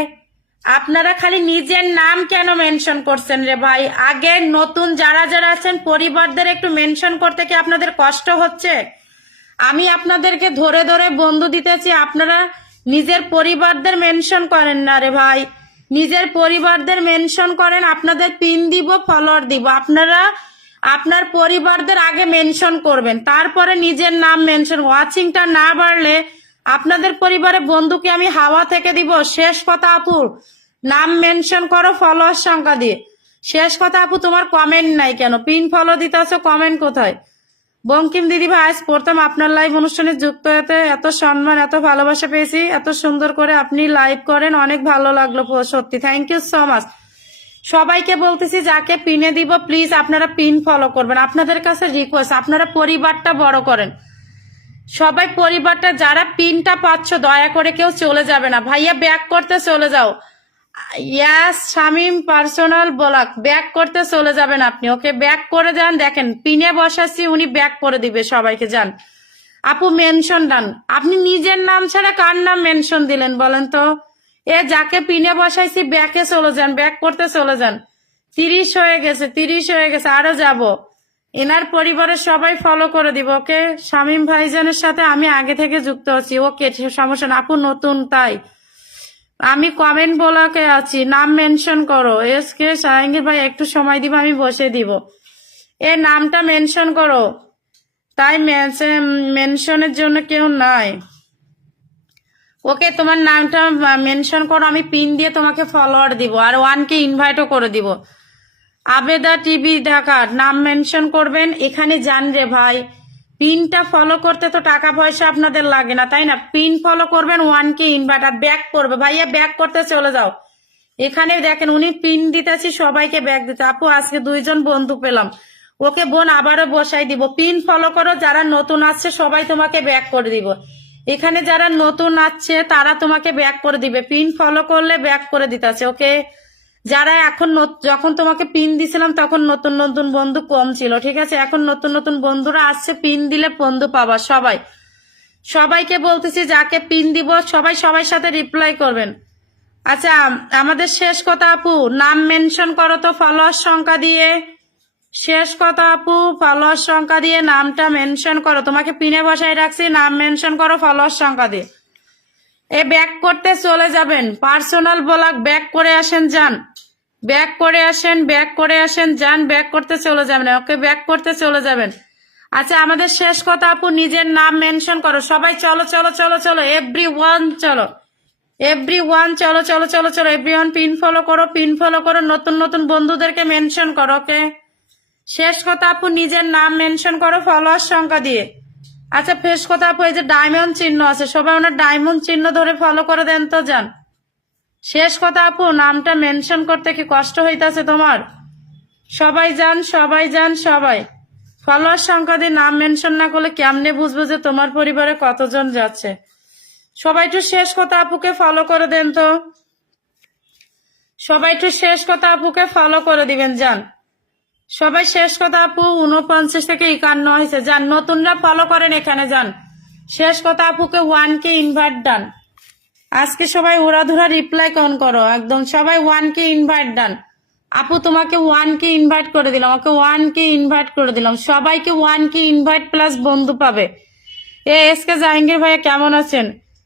আপনারা খালি নিজের নাম কেন মেনশন করছেন রে ভাই? আগে নতুন যারা যারা আছেন পরিবারদের একটু মেনশন করতে কি আপনাদের কষ্ট হচ্ছে? আমি আপনাদেরকে ধরে ধরে বন্ধু দিতেছি, আপনারা নিজের পরিবারদের মেনশন করেন না রে ভাই। নিজের পরিবারদের মেনশন করেন, আপনাদের পিন দিব, ফলোয়ার দিব। আপনারা আপনার পরিবারদের আগে মেনশন করবেন, তারপরে নিজের নাম মেনশন। ওয়াচিংটা না বাড়লে আপনাদের পরিবারে বন্ধুকে আমি হাওয়া থেকে দিব। শেষ কথা আপু, নাম মেনশন করো ফলোয়ার সংখ্যা দিয়ে। শেষ কথা আপু, তোমার কমেন্ট নাই কেন? পিন ফলো দিতে আছো, কমেন্ট কোথায়? বঙ্কিম দিদি ভাই আজ প্রথম আপনার লাইভ অনুষ্ঠানে যুক্ত হতে এত সম্মান এত ভালোবাসা পেয়েছি। এত সুন্দর করে আপনি লাইভ করেন, অনেক ভালো লাগলো সত্যি, থ্যাংক ইউ সো মাচ। সবাইকে বলতেছি যাকে পিনে দিব প্লিজ আপনারা পিন ফলো করবেন। আপনাদের কাছে রিকোয়েস্ট আপনারা পরিবারটা বড় করেন। সবাই পরিবারটা যারা পিনটা পাচ্ছ দয়া করে কেউ চলে যাবে না। ভাইয়া ব্যাক করতে চলে যাও। ইয়াস শামিম পার্সোনাল ব্লক, ব্যাক করতে চলে যাবেন আপনি। ওকে ব্যাক করে যান। দেখেন পিনে বসাচ্ছি, উনি ব্যাক করে দিবে সবাইকে। যান আপু মেনশন ডান। আপনি নিজের নাম ছাড়া কার নাম মেনশন দিলেন বলেন তো? এ যাকে পিনে বসাইছি ব্যাকে চলে যান, ব্যাক করতে চলে যান। 30 হয়ে গেছে, 30 হয়ে গেছে, আরো যাব। এনার পরিবারের সবাই ফলো করে দিব। ওকে শামিম ভাইজানের সাথে আমি আগে থেকে যুক্ত আছি। ওকে সমস্যা না আপু, নতুন তাই আমি কমেন্ট ব্লকে আছি, নাম মেনশন করো। এসকে জাহাঙ্গীর ভাই একটু সময় দিব, আমি বসে দিব। এ নামটা মেনশন করো, তাই মেনশনের জন্য কেউ নাই। ওকে তোমার নামটা মেনশন করো, আমি পিন দিয়ে তোমাকে ফলোয়ার দিব আর 1K ইনভাইটও করে দিব। আবেদা টিভি ঢাকার নাম মেনশন করবেন। এখানে যান রে ভাই, পিনটা ফলো করতে তো টাকা পয়সা আপনাদের লাগে না তাই না? পিন ফলো করবেন, 1K ইনভাইট আর ব্যাক করবে। ভাইয়া ব্যাক করতে চলে যাও। এখানে দেখেন উনি পিন দিতেছি, সবাইকে ব্যাক দিতে। আপু আজকে 2 জন বন্ধু পেলাম। ওকে বোন আবারও বসাই দিব। পিন ফলো করো, যারা নতুন আসছে সবাই তোমাকে ব্যাক করে দিব। এখানে যারা নতুন আসছে তারা তোমাকে ব্যাক করে দিবে, পিন ফলো করলে ব্যাক করে দিতেছে। ওকে যারা এখন যখন তোমাকে পিন দিছিলাম তখন নতুন নতুন বন্ধু কম ছিল, ঠিক আছে? এখন নতুন নতুন বন্ধুরা আসছে, পিন দিলে বন্ধু পাবা। সবাই সবাইকে বলতেছি যাকে পিন দিব সবাই সবার সাথে রিপ্লাই করবেন। আচ্ছা আমাদের শেষ কথা আপু, নাম মেনশন করো তো ফলোয়ার সংখ্যা দিয়ে। শেষ কথা আপু, ফলোয়ার সংখ্যা দিয়ে নামটা মেনশন করো। তোমাকে পিনে বসাই রাখছি, নাম মেনশন করো ফলোয়ার সংখ্যা দিয়ে। এ ব্যাক করতে চলে যাবেন, পার্সোনাল ব্লগ ব্যাক করে আসেন, যান ব্যাক করে আসেন, ব্যাক করে আসেন, যান ব্যাক করতে চলে যাবেন, ওকে ব্যাক করতে চলে যাবেন। আচ্ছা আমাদের শেষ কথা আপু, নিজের নাম মেনশন করো সবাই। চলো চলো চলো চলো এভরিওয়ান, চলো এভরিওয়ান, চলো চলো চলো চলো এভরিওয়ান, পিন ফলো করো, পিন ফলো করো, নতুন নতুন বন্ধুদেরকে মেনশন করো। ওকে শেষ কথা আপু, নিজের নাম মেনশন করো ফলোয়ার সংখ্যা দিয়ে। আচ্ছা শেষ কথা আপু, এই যে ডায়মন্ড চিহ্ন আছে, সবাই ওনার ডায়মন্ড চিহ্ন ধরে ফলো করে দেন তো, যান। শেষ কথা আপু, নামটা মেনশন করতে কি কষ্ট হইতাছে তোমার? সবাই যান, সবাই যান, সবাই ফলোয়ার সংখ্যা দিয়ে নাম মেনশন না করলে কেমনে বুঝবো যে তোমার পরিবারে কতজন যাচ্ছে? সবাই একটু শেষ কথা আপুকে ফলো করে দেন তো, সবাই একটু শেষ কথা আপুকে ফলো করে দিবেন, যান সবাই। শেষ কথা আপু 49 থেকে 51 হয়েছে, যান নতুনরা ফলো করেন এখানে, যান। শেষ কথা আপুকে 1K ইনভাইট ডান। আজকে সবাই উড়াধুরা রিপ্লাই কোন করো, একদম সবাই 1K ইনভাইট ডান। আপু তোমাকে 1K ইনভাইট করে দিলাম, ওকে 1K ইনভাইট করে দিলাম, সবাইকে 1K ইনভাইট প্লাস বন্ধু পাবে। এসকে জাহাঙ্গীর ভাইয়া কেমন আছেন?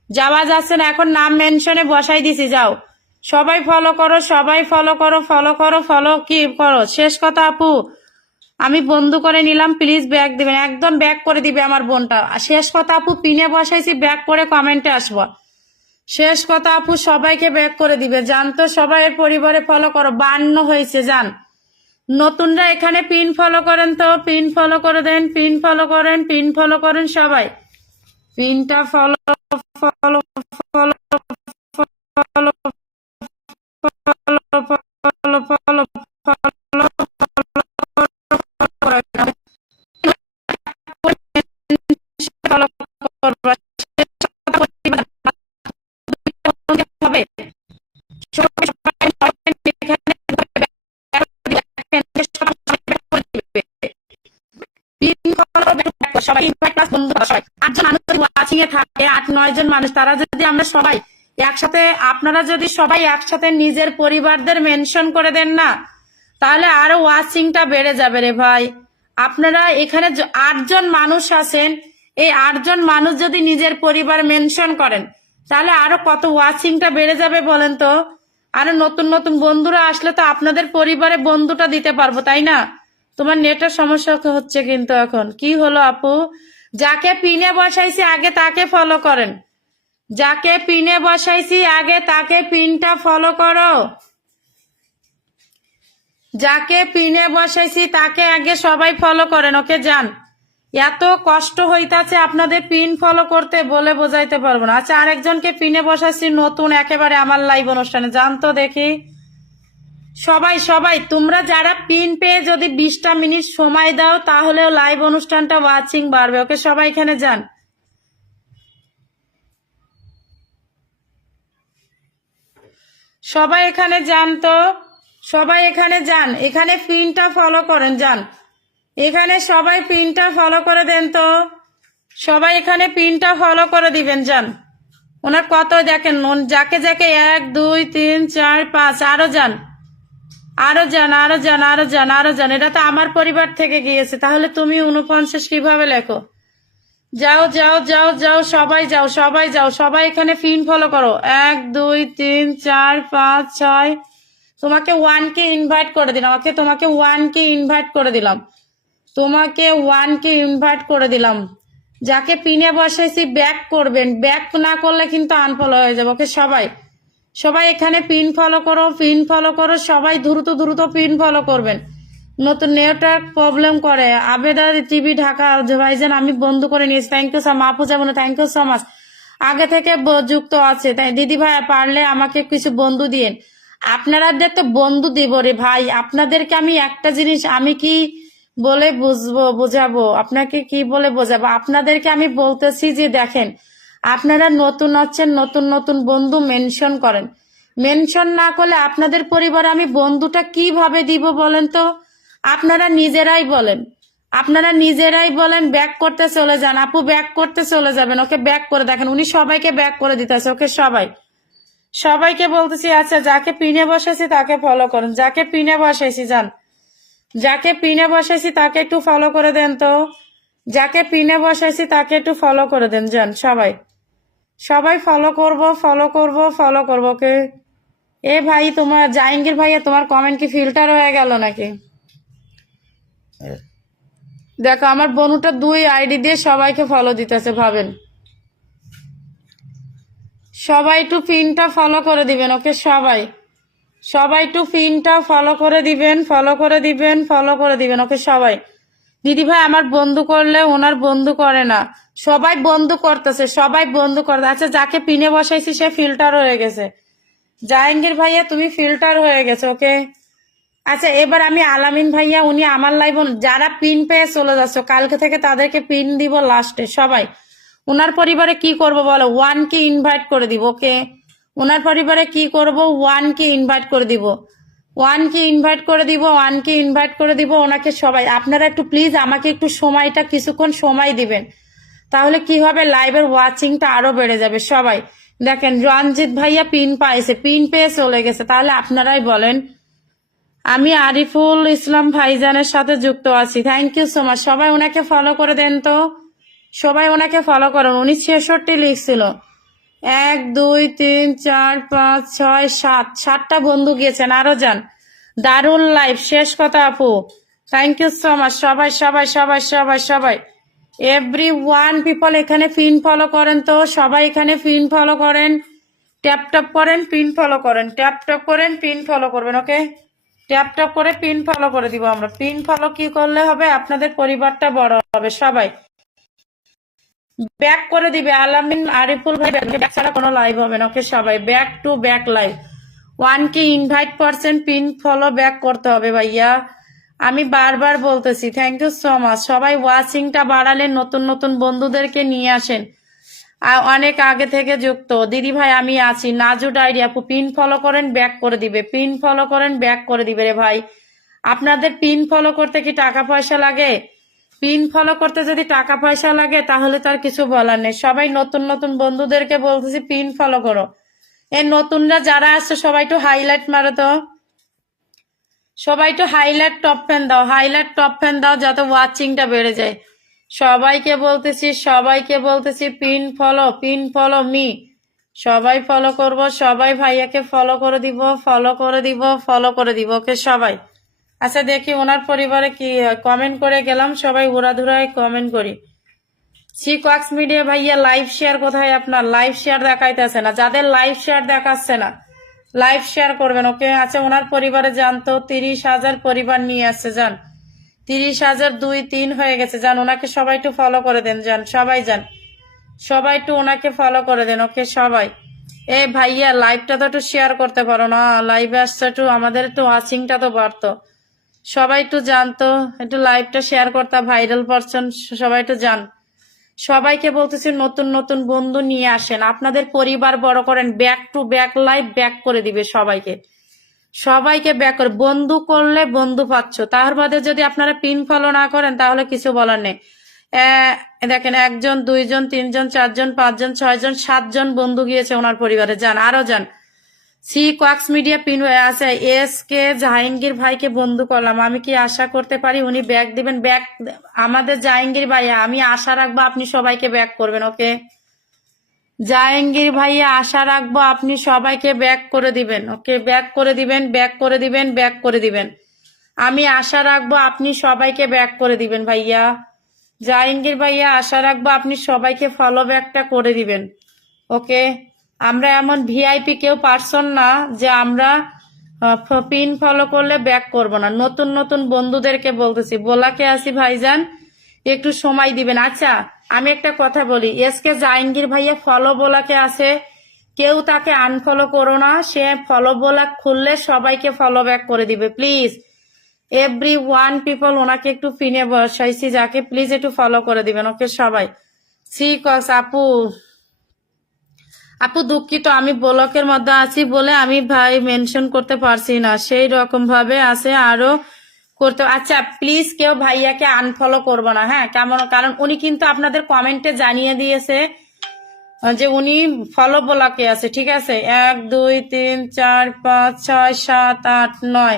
যাওয়া যাচ্ছে না এখন, নাম মেনশনে বসাই দিছি, যাও সবাই ফলো করো, সবাই ফলো করো, ফলো করো, ফলো কি করো। শেষ কথা আপু, আমি বন্ধু করে নিলাম, প্লিজ ব্যাক দিবেন, একদম ব্যাক করে দিবে আমার বোনটা। শেষ কথা আপু, পিনে বসাইছি, ব্যাক করে কমেন্টে আসবো। শেষ কথা আপু, সবাইকে ব্যাক করে দিবে, জান তো সবাই এর পরিবারে ফলো করো। 52 হয়েছে, যান নতুনরা এখানে পিন ফলো করেন তো, পিন ফলো করে দেন, পিন ফলো করেন, পিন ফলো করেন সবাই, পিনটা follow follow follow follow follow follow follow follow করবা হবে। সবাই এখানে সবাই ইনভাইট প্লাস বন্ধু সবাই 8 জন মানুষ যদি ওয়াচিং এ থাকে, 8-9 জন মানুষ, তারা যদি আমরা সবাই একসাথে, আপনারা যদি সবাই একসাথে নিজের পরিবারদের মেনশন করে দেন না, তাহলে আরো ওয়াচিংটা বেড়ে যাবে রে ভাই। আপনারা এখানে 8 জন মানুষ আছেন, এই 8 জন মানুষ যদি নিজের পরিবার মেনশন করেন, তাহলে আরো কত ওয়াচিংটা বেড়ে যাবে বলেন তো। আরো নতুন নতুন বন্ধুরা আসলে তো আপনাদের পরিবারে বন্ধুটা দিতে পারবো, তাই না? তোমার নেটের সমস্যা হচ্ছে কিন্তু এখন, কি হলো আপু? যাকে পিনে বসাইছি আগে তাকে ফলো করেন, যাকে পিনে বসাইছি আগে তাকে পিনটা ফলো করো, যাকে পিনে বসাইছি তাকে আগে সবাই ফলো করেন। ওকে যান, এত কষ্ট হইতাছে আপনাদের পিন ফলো করতে, বলে বোঝাইতে পারবো না। আচ্ছা আরেকজনকে পিনে বসাচ্ছি নতুন একেবারে আমার লাইভ অনুষ্ঠানে, যান তো দেখি। সবাই সবাই তোমরা যারা পিন পেয়ে যদি 20টা মিনিট সময় দাও, তাহলেও লাইভ অনুষ্ঠানটা ওয়াচিং বাড়বে। ওকে সবাই এখানে যান, সবাই এখানে যান তো, সবাই এখানে যান, এখানে পিনটা ফলো করেন, যান এখানে সবাই পিনটা ফলো করে দেন তো, সবাই এখানে পিনটা ফলো করে দিবেন, যান। ওনার কত দেখেন, যাকে যাকে 1 2 3 4 5, আরো যান, আরো যান, আরো যান, আরো যান, আরো যান। এটা তো আমার পরিবার থেকে গিয়েছে, তাহলে তুমি 49 কিভাবে লেখো? যাও যাও যাও যাও, সবাই যাও, সবাই যাও, সবাই এখানে পিন ফলো করো। 1 2 3 4 5 6, তোমাকে 1K ইনভাইট করে দিলাম। ওকে তোমাকে 1K ইনভাইট করে দিলাম, তোমাকে 1K ইনভাইট করে দিলাম। যাকে পিনে বসাইছি ব্যাক করবেন, ব্যাক না করলে কিন্তু আনফলো হয়ে যাবে। ওকে সবাই, সবাই এখানে পিন ফলো করো, পিন ফলো করো, সবাই দ্রুত দ্রুত পিন ফলো করবেন। নতুন নেটওয়ার্ক প্রবলেম করে। আবেদা টিভি ঢাকা ভাইজান আমি বন্ধু করে নিয়েছি, থ্যাংক ইউ সো মাচ। আপু যেমন থ্যাংক ইউ সো মাচ, আগে থেকে যুক্ত আছে। তাই দিদি ভাই পারলে আমাকে কিছু বন্ধু দিয়েন। আপনাদের তো বন্ধু দিব রে ভাই, আপনাদেরকে আমি একটা জিনিস আমি কি বলে বোঝাবো, আপনাকে কি বলে বোঝাবো? আপনাদেরকে আমি বলতেছি যে দেখেন, আপনারা নতুন হচ্ছেন, নতুন নতুন বন্ধু মেনশন করেন। মেনশন না করলে আপনাদের পরিবার আমি বন্ধুটা কিভাবে দিব বলেন তো? আপনারা নিজেরাই বলেন, আপনারা নিজেরাই বলেন। ব্যাক করতে চলে যান আপু, ব্যাক করতে চলে যাবেন। ওকে ব্যাক করে দেখেন, উনি সবাইকে ব্যাক করে দিতেছে। ওকে সবাই, সবাইকে বলতেছি। আচ্ছা যাকে পিনে বসেছি তাকে ফলো করেন, যাকে পিনে বসাইছি যান, যাকে পিনে বসাইছি তাকে একটু ফলো করে দেন তো, যাকে পিনে বসাইছি তাকে একটু ফলো করে দেন। যান সবাই, সবাই ফলো করব ফলো করব ফলো করবো। ওকে এ ভাই, তোমার জাহাঙ্গীর ভাইয়া তোমার কমেন্ট কি ফিল্টার হয়ে গেল নাকি? দেখো আমার বনুটা 2 আইডি দিয়ে সবাইকে ফলো দিতেছে, ভাবেন। সবাই একটু পিনটা ফলো করে দিবেন। ওকে সবাই, সবাই একটু পিনটা ফলো করে দিবেন, ফলো করে দিবেন, ফলো করে দিবেন। ওকে সবাই। দিদি ভাই আমার বন্ধু করলে ওনার বন্ধু করে না, সবাই বন্ধু করতেছে, সবাই বন্ধু করতে। আচ্ছা যাকে পিনে বসাইছি সে ফিল্টার হয়ে গেছে। জাহাঙ্গীর ভাইয়া তুমি ফিল্টার হয়ে গেছে। ওকে আচ্ছা এবার আমি আলামিন ভাইয়া, উনি আমার লাইভ, যারা পিন পেয়ে চলে যাচ্ছে কালকে থেকে তাদেরকে পিন দিব লাস্টে। সবাই ওনার পরিবারে কি করব বলো, 1 কে ইনভাইট করে দিব। ওকে ওনার পরিবারে কি করব, 1 কে ইনভাইট করে দিব, 1 কে ইনভাইট করে দিব, 1 কে ইনভাইট করে দিব ওনাকে। সবাই আপনারা একটু প্লিজ আমাকে একটু সময়টা কিছুক্ষণ সময় দিবেন, তাহলে কি হবে লাইভের ওয়াচিংটা আরো বেড়ে যাবে। সবাই দেখেন রঞ্জিত ভাইয়া পিন পাইছে, পিন পেয়ে চলে গেছে, তাহলে আপনারাই বলেন। আমি আরিফুল ইসলাম ভাইজানের সাথে যুক্ত আছি, থ্যাংক ইউ সো মাচ। সবাই ওনাকে ফলো করে দেন তো, সবাই ওনাকে ফলো করেন। উনি 66 লিখছিল, 1 2 3 4 5 6 7, 7টা বন্ধু গিয়েছেন, আরো যান। দারুণ লাইভ, শেষ কথা আপু, থ্যাংক ইউ সো মাচ। সবাই সবাই সবাই সবাই সবাই এভরি ওয়ান পিপল এখানে পিন ফলো করেন তো, সবাই এখানে পিন ফলো করেন, ট্যাপ ট্যাপ করেন, পিন ফলো করেন, ট্যাপ ট্যাপ করেন, পিন ফলো করবেন। ওকে ট্যাপ ট্যাপ করে পিন ফলো করে দিব আমরা। পিন ফলো কি করলে হবে, আপনাদের পরিবারটা বড় হবে। সবাই ব্যাক করে দিবে, আলামিন আরিফুল ভাই ব্যাক ছাড়া কোনো লাইভ হবে না। ওকে সবাই ব্যাক টু ব্যাক লাইভ, 1 কে ইনভাইট পারছেন, পিন ফলো ব্যাক করতে হবে ভাইয়া, আমি বারবার বলতেছি। Thank you so much. সবাই ওয়াচিংটা বাড়ালেন, নতুন নতুন বন্ধুদেরকে নিয়ে আসেন। অনেক আগে থেকে যুক্ত দিদি ভাই আমি আছি, নাজু ডায়েরি আপু পিন ফলো করেন ব্যাক করে দিবে, পিন ফলো করেন ব্যাক করে দিবে। রে ভাই আপনাদের পিন ফলো করতে কি টাকা পয়সা লাগে? পিন ফলো করতে যদি টাকা পয়সা লাগে তাহলে তার কিছু বলার নেই। সবাই নতুন নতুন বন্ধুদেরকে বলতেছি পিন ফলো করো। এই নতুনরা যারা আসছে সবাই একটু হাইলাইট মারো তো, সবাই একটু হাইলাইট টপ ফ্যান দাও, হাইলাইট টপ ফ্যান দাও যাতে ওয়াচিংটা বেড়ে যায়। সবাইকে বলতেছি, সবাইকে বলতেছি পিন ফলো মি, সবাই ফলো করব, সবাই ভাইয়াকে ফলো করে দিব, ফলো করে দিব, ফলো করে দিব। ওকে সবাই। আচ্ছা দেখি ওনার পরিবারে কি কমেন্ট করে গেলাম, সবাই উড়াধুরায় কমেন্ট করি। সিকোয়াক্স মিডিয়া ভাইয়া লাইভ শেয়ার কোথায় আপনার? লাইভ শেয়ার দেখাইতেছে না, যাদের লাইভ শেয়ার দেখাচ্ছে না লাইভ শেয়ার করবেন। ওকে আচ্ছা ওনার পরিবারে যান তো, 30,000 পরিবার নিয়ে আসছে, যান 30,000 2 3 হয়ে গেছে, যান ওনাকে সবাই একটু ফলো করে দেন, যান সবাই যান, সবাই একটু ওনাকে ফলো করে দেন। ওকে সবাই এ ভাইয়া লাইভটা তো একটু শেয়ার করতে পারো না, লাইভে আসছে একটু আমাদের একটু ওয়াচিংটা তো বাড়তো। সবাই একটু জানতো, একটু লাইভটা শেয়ার করতে, ভাইরাল পারসন সবাই একটু যান। সবাইকে বলতেছি নতুন নতুন বন্ধু নিয়ে আসেন, আপনাদের পরিবার বড় করেন, back to back live back করে দিবে সবাইকে, সবাইকে ব্যাক করে বন্ধু করলে বন্ধু পাচ্ছ। তার বাদে যদি আপনারা পিন ফলো না করেন তাহলে কিছু বলার নেই। দেখেন 1 জন 2 জন 3 জন 4 জন 5 জন 6 জন 7 জন বন্ধু গিয়েছে ওনার পরিবারে, যান আরো যান। সি কোয়াক্স মিডিয়া পিন হয়ে আছে, এস কে জাহাঙ্গীর ভাইকে বন্ধু করলাম, আমি কি আশা করতে পারি উনি ব্যাক দিবেন? ব্যাক আমাদের জাহাঙ্গীর ভাইয়া, আমি আশা রাখবো আপনি সবাইকে ব্যাক করবেন। ওকে জাহাঙ্গীর ভাইয়া আশা রাখবো আপনি সবাইকে ব্যাক করে দিবেন। ওকে ব্যাক করে দিবেন, ব্যাক করে দিবেন, ব্যাক করে দিবেন, আমি আশা রাখবো আপনি সবাইকে ব্যাক করে দিবেন ভাইয়া। জাহাঙ্গীর ভাইয়া আশা রাখবো আপনি সবাইকে ফলো ব্যাকটা করে দিবেন। ওকে আমরা এমন ভিআইপি কেউ পারসন না যে আমরা পিন ফলো করলে ব্যাক করব না। নতুন নতুন বন্ধুদেরকে বলতেছি, বোলাকে আসি ভাইজান একটু সময় দিবেন। আচ্ছা আমি একটা কথা বলি, এসকে জাহাঙ্গীর ভাইয়া ফলো বোলাকে আছে, কেউ তাকে আনফলো করো না, সে ফলো বোলা খুললে সবাইকে ফলো ব্যাক করে দিবে প্লিজ। এভরি ওয়ান পিপল ওনাকে একটু পিনে বসাইছি যাকে, প্লিজ একটু ফলো করে দিবেন। ওকে সবাই সিকস আপু, আপু দুঃখিত আমি ব্লকের মধ্যে আছি বলে আমি ভাই মেনশন করতে পারছি না, সেই রকম ভাবে আছে আরো করতে। আচ্ছা প্লিজ কেউ ভাইয়াকে আনফলো করবো না, হ্যাঁ কেমন, কারণ উনি কিন্তু আপনাদের কমেন্টে জানিয়ে দিয়েছে যে উনি ফলো ব্লকে আছে। ঠিক আছে 1 2 3 4 5 6 7 8 9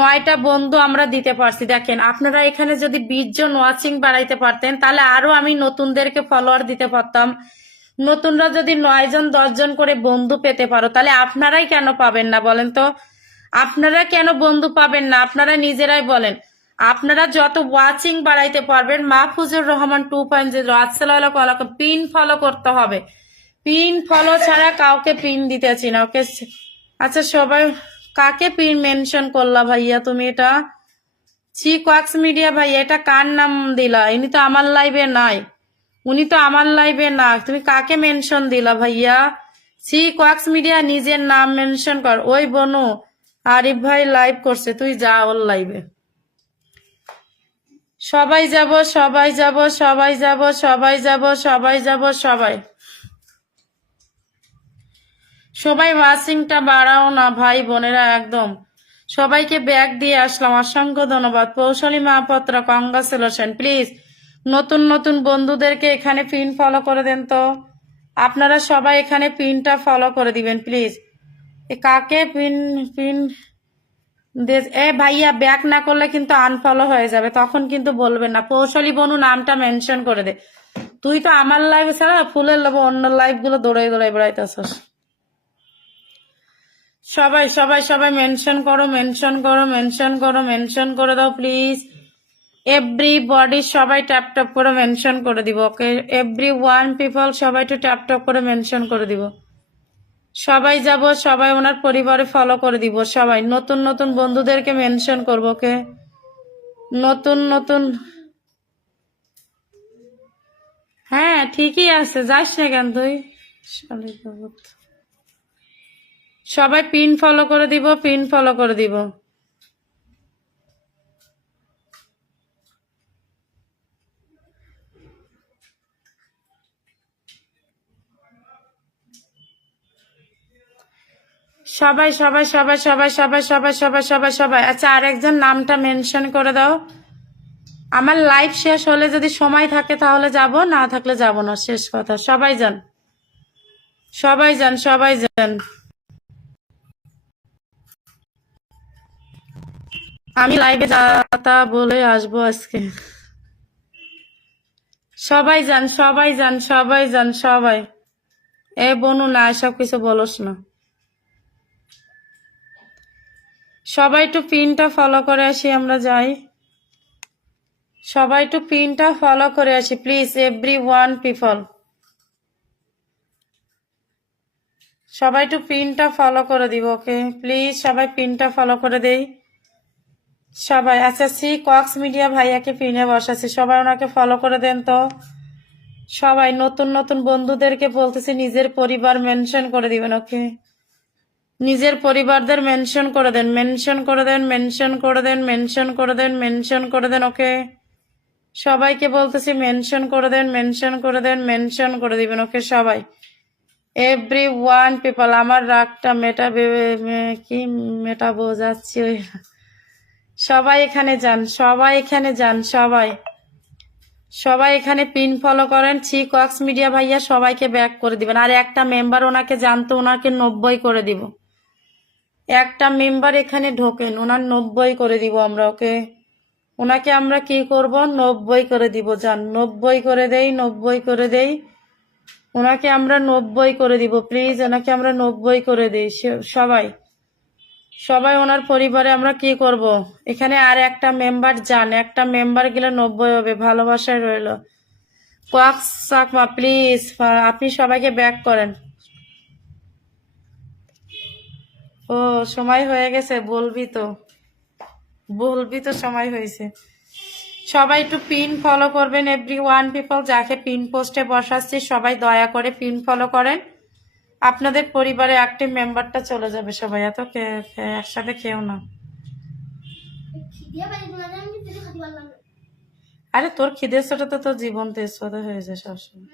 9টা বন্ধু আমরা দিতে পারছি। দেখেন আপনারা এখানে যদি 20 জন ওয়াচিং বাড়াইতে পারতেন তাহলে আরো আমি নতুনদেরকে ফলোয়ার দিতে পারতাম। নতুনরা যদি 9 জন 10 জন করে বন্ধু পেতে পারো তাহলে আপনারাই কেন পাবেন না বলেন তো? আপনারা কেন বন্ধু পাবেন না? আপনারা নিজেরাই বলেন। আপনারা যত ওয়াচিং বাড়াইতে পারবেন, মাহফুজুর রহমান 2.0 আসসালামু আলাইকুম পিন ফলো করতে হবে। পিন ফলো ছাড়া কাউকে পিন দিতেছি না, ওকে? আচ্ছা সবাই কাকে পিন মেনশন করলা ভাইয়া তুমি? এটা চিকওয়াক্স মিডিয়া ভাইয়া, এটা কার নাম দিলা? ইনি তো আমার লাইভে নাই, উনি তো আমার লাইভে না, তুমি কাকে মেনশন দিলা ভাইয়া? চিকওয়াক্স মিডিয়া নিজের নাম মেনশন কর। ওই বনু আরিফ ভাই লাইভ করছে, তুই যা ওর লাইভে। সবাই যাব সবাই যাব সবাই যাব সবাই যাব সবাই যাব সবাই সবাই ওয়াচিংটা বাড়াও না ভাই বোনেরা, একদম সবাইকে ব্যাগ দিয়ে আসলাম। অসংখ্য ধন্যবাদ। কৌশলী মহাপত্র কংগ্রাচুলেশন। প্লিজ নতুন নতুন বন্ধুদেরকে এখানে পিন ফলো করে দেন তো। আপনারা সবাই এখানে পিনটা ফলো করে দিবেন প্লিজ। কাকে পিন পিন এ ভাইয়া ব্যাক না করলে কিন্তু আনফলো হয়ে যাবে, তখন কিন্তু বলবেন না। কৌশলী বনু নামটা মেনশন করে দে। তুই তো আমার লাইভ ছাড়া ফুলের লোভ অন্য লাইভ গুলো দৌড়াই দৌড়াই বেড়াইতেছস। সবাই সবাই সবাই মেনশন করো মেনশন করো মেনশন করো মেনশন করে দাও প্লিজ। এভরিবডি সবাই ট্যাপ ট্যাপ করে মেনশন করে দিব, ওকে? এভরিওয়ান পিপল সবাই একটু ট্যাপ ট্যাপ করে মেনশন করে দিব। সবাই যাব সবাই ওনার পরিবারে ফলো করে দিব। সবাই নতুন নতুন বন্ধুদেরকে মেনশন করবো, ওকে? নতুন নতুন, হ্যাঁ ঠিকই আছে, যাস না কেন তুই? সবাই পিন ফলো করে দিব, পিন ফলো করে দিব। সবাই সবাই সবাই সবাই সবাই সবাই সবাই সবাই সবাই আচ্ছা আরেকজন নামটা মেনশন করে দাও। আমার লাইভ শেষ হলে যদি সময় থাকে তাহলে যাব, না থাকলে যাব না, শেষ কথা। সবাই যান সবাই যান সবাই যান। আমি লাইভে যাতা বলে আসবো আজকে। সবাই যান সবাই যান সবাই যান সবাই। এ বনু না সব কিছু বলস না। সবাই একটু পিনটা ফলো করে আসি, আমরা যাই। সবাই একটু পিনটা ফলো করে আসি প্লিজ, এভরিওয়ান পিপল। সবাই একটু পিনটা ফলো করে দিব, ওকে? প্লিজ সবাই পিনটা ফলো করে দেই সবাই। আচ্ছা চিকওয়াক্স মিডিয়া ভাইয়াকে পিনে বসাচ্ছি, সবাই ওনাকে ফলো করে দেন তো। সবাই নতুন নতুন বন্ধুদেরকে বলতেছি নিজের পরিবার মেনশন করে দিবেন, ওকে? নিজের পরিবারদের মেনশন করে দেন, মেনশন করে দেন, মেনশন করে দেন, মেনশন করে দেন, মেনশন করে দেন, ওকে? সবাইকে বলতেছি মেনশন করে দেন, মেনশন করে দেন, মেনশন করে দিবেন, ওকে? সবাই এভরিওয়ান পিপল। আমার রাগটা মেটাবে কি মেটাবো যাচ্ছি ওই। সবাই এখানে যান সবাই এখানে যান সবাই সবাই এখানে পিন ফলো করেন। চিকওয়াক্স মিডিয়া ভাইয়া সবাইকে ব্যাক করে দিবেন। আর একটা মেম্বার ওনাকে জানতো, ওনাকে 90 করে দিব। একটা মেম্বার এখানে ঢোকেন, ওনার 90 করে দিব আমরা, ওকে? ওনাকে আমরা কি করব? 90 করে দিব। যান 90 করে দেই, 90 করে দেই। ওনাকে আমরা 90 করে দিব প্লিজ, ওনাকে আমরা 90 করে দিই। সবাই সবাই ওনার পরিবারে আমরা কি করব? এখানে আর একটা মেম্বার যান, একটা মেম্বার গেলে 90 হবে। ভালোবাসায় রইল। কোয়াক্স চাকমা প্লিজ আপনি সবাইকে ব্যাক করেন। ও সময় হয়ে গেছে, বলবি তো বলবি তো সময় হয়েছে। সবাই একটু পিন ফলো করবেন এভরিওয়ান পিপল। যাকে পিন পোস্টে বসাচ্ছি সবাই দয়া করে পিন ফলো করেন। আপনাদের পরিবারে অ্যাক্টিভ মেম্বারটা চলে যাবে সবাই, এত একসাথে খেও না। খিদে পাই তোমাদের, আমি কিছু খেতে পারলাম না। আরে তোর খিদের ছোটা তো তোর জীবন তেজপাতা হয়ে যায় সবসময়।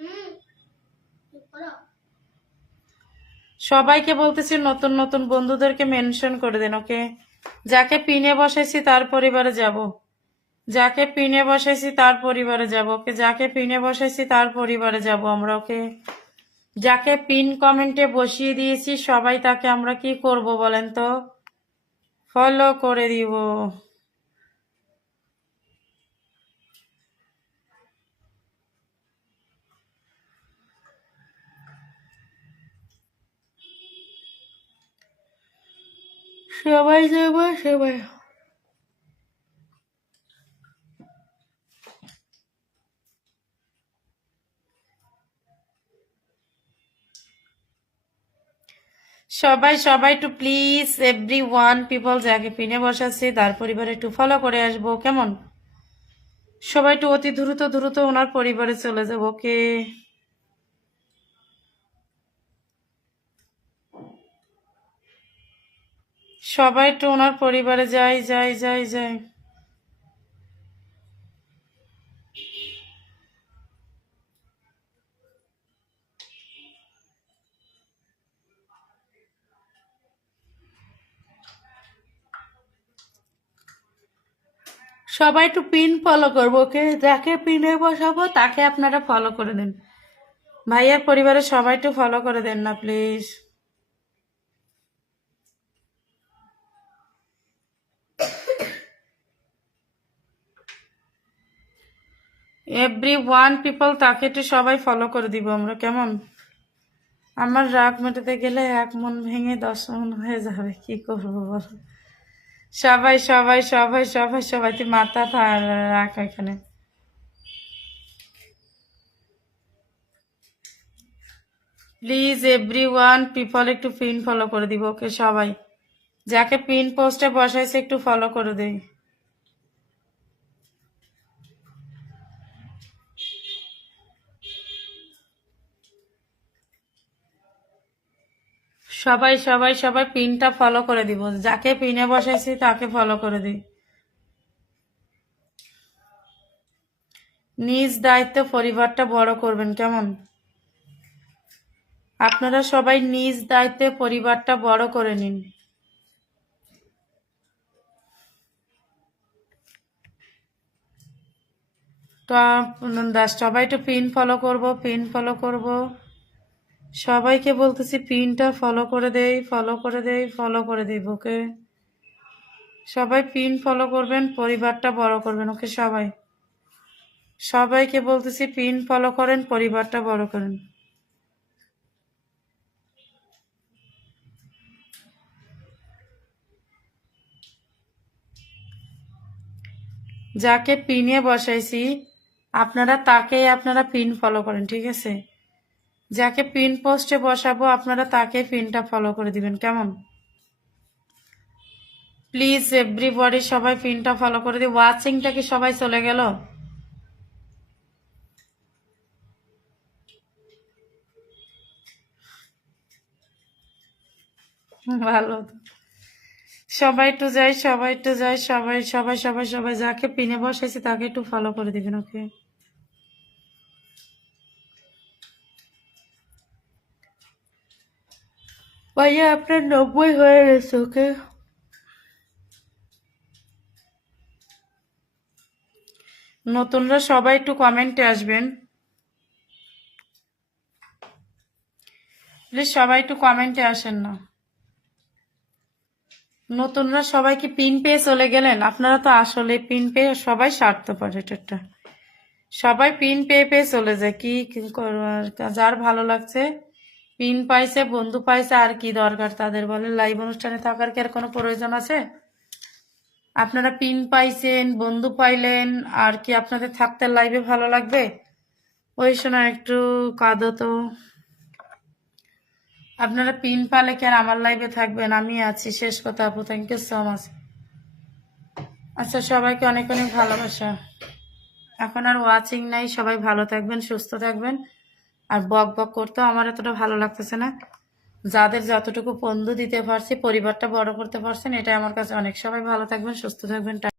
চুপ করো। সবাইকে বলতেছি নতুন নতুন বন্ধুদেরকে মেনশন করে দেন, ওকে? যাকে পিনে বসাইছি তার পরিবারে যাব, যাকে পিনে বসাইছি তার পরিবারে যাব, ওকে? যাকে পিনে বসাইছি তার পরিবারে যাব আমরা, ওকে? যাকে পিন কমেন্টে বসিয়ে দিয়েছি সবাই তাকে আমরা কি করব বলেন তো? ফলো করে দিব। সবাই যাবো সবাই। সবাই সবাই একটু প্লিজ এভরি ওয়ান পিপল যাকে পিনে বসাচ্ছি তার পরিবারে একটু ফলো করে আসবো, কেমন? সবাই একটু অতি দ্রুত দ্রুত ওনার পরিবারে চলে যাবো, ওকে? সবাই একটু ওনার পরিবারে যাই যাই যাই যাই। সবাই একটু পিন ফলো করবো, ওকে? যাকে পিনে বসাবো তাকে আপনারা ফলো করে দিন। ভাইয়ার পরিবারের সবাই একটু ফলো করে দেন না প্লিজ। এভরি ওয়ান পিপল তাকে একটু সবাই ফলো করে দিব আমরা, কেমন? আমার রাগ মেটাতে গেলে 1 মন ভেঙে 10 মন হয়ে যাবে, কি করবো বলো? সবাই সবাই সবাই সবাই সবাই তুই মাথা রাখ এখানে। প্লিজ এভরি ওয়ান পিপল একটু পিন ফলো করে দিব, ওকে? সবাই যাকে পিন পোস্টে বসাইছে একটু ফলো করে দেই। সবাই সবাই সবাই পিনটা ফলো করে দিব, যাকে পিনে বসাইছি তাকে ফলো করে দিই। নিজ দায়িত্বে পরিবারটা বড় করবেন, কেমন? আপনারা সবাই নিজ দায়িত্বে পরিবারটা বড় করে নিন। তো সবাই একটু পিন ফলো করব, পিন ফলো করব। সবাইকে বলতেছি পিনটা ফলো করে দেই, ফলো করে দেই, ফলো করে দেই, ওকে? সবাই পিন ফলো করবেন, পরিবারটা বড় করবেন, ওকে? সবাই সবাইকে বলতেছি পিন ফলো করেন, পরিবারটা বড় করেন। যাকে পিনে বসাইছি আপনারা তাকেই আপনারা পিন ফলো করেন, ঠিক আছে? যাকে পিন পোস্টে বসাবো আপনারা তাকে পিনটা ফলো করে দিবেন, কেমন? প্লিজ এভরিবডি সবাই পিনটা ফলো করে দিই। ওয়াচিংটা কি সবাই চলে গেল? ভালো তো। সবাই একটু যাই, সবাই একটু যাই, সবাই সবাই সবাই সবাই যাকে পিনে বসাইছি তাকে একটু ফলো করে দিবেন, ওকে? ভাইয়া আপনার 90 হয়ে গেছে, ওকে? নতুনরা সবাই একটু কমেন্টে আসবেন প্লিজ, সবাই একটু কমেন্টে আসেন না। নতুনরা সবাই কি পিন পেয়ে চলে গেলেন? আপনারা তো আসলে পিন পেয়ে সবাই স্বার্থপর, এটা সবাই পিন পেয়ে পেয়ে চলে যায়, কি করবো আর? যার ভালো লাগছে পিন পাইছে, বন্ধু পাইছে, আর কি দরকার তাদের? বলে লাইভ অনুষ্ঠানে থাকার কি আর কোনো প্রয়োজন আছে? আপনারা পিন পাইছেন, বন্ধু পাইলেন, আর কি আপনাদের থাকতে লাইভে ভালো লাগবে? ওই সময় একটু কাঁদো তো। আপনারা পিন পালে কি আর আমার লাইভে থাকবেন? আমি আছি, শেষ কথা আপু। Thank you so much. আচ্ছা, সবাইকে অনেক অনেক ভালোবাসা। এখন আর ওয়াচিং নাই, সবাই ভালো থাকবেন, সুস্থ থাকবেন। আর বক বক করতেও আমার এতটা ভালো লাগতেছে না। যাদের যতটুকু বন্ধু দিতে পারছি, পরিবারটা বড় করতে পারছেন, এটাই আমার কাছে অনেক। সবাই ভালো থাকবেন, সুস্থ থাকবেন।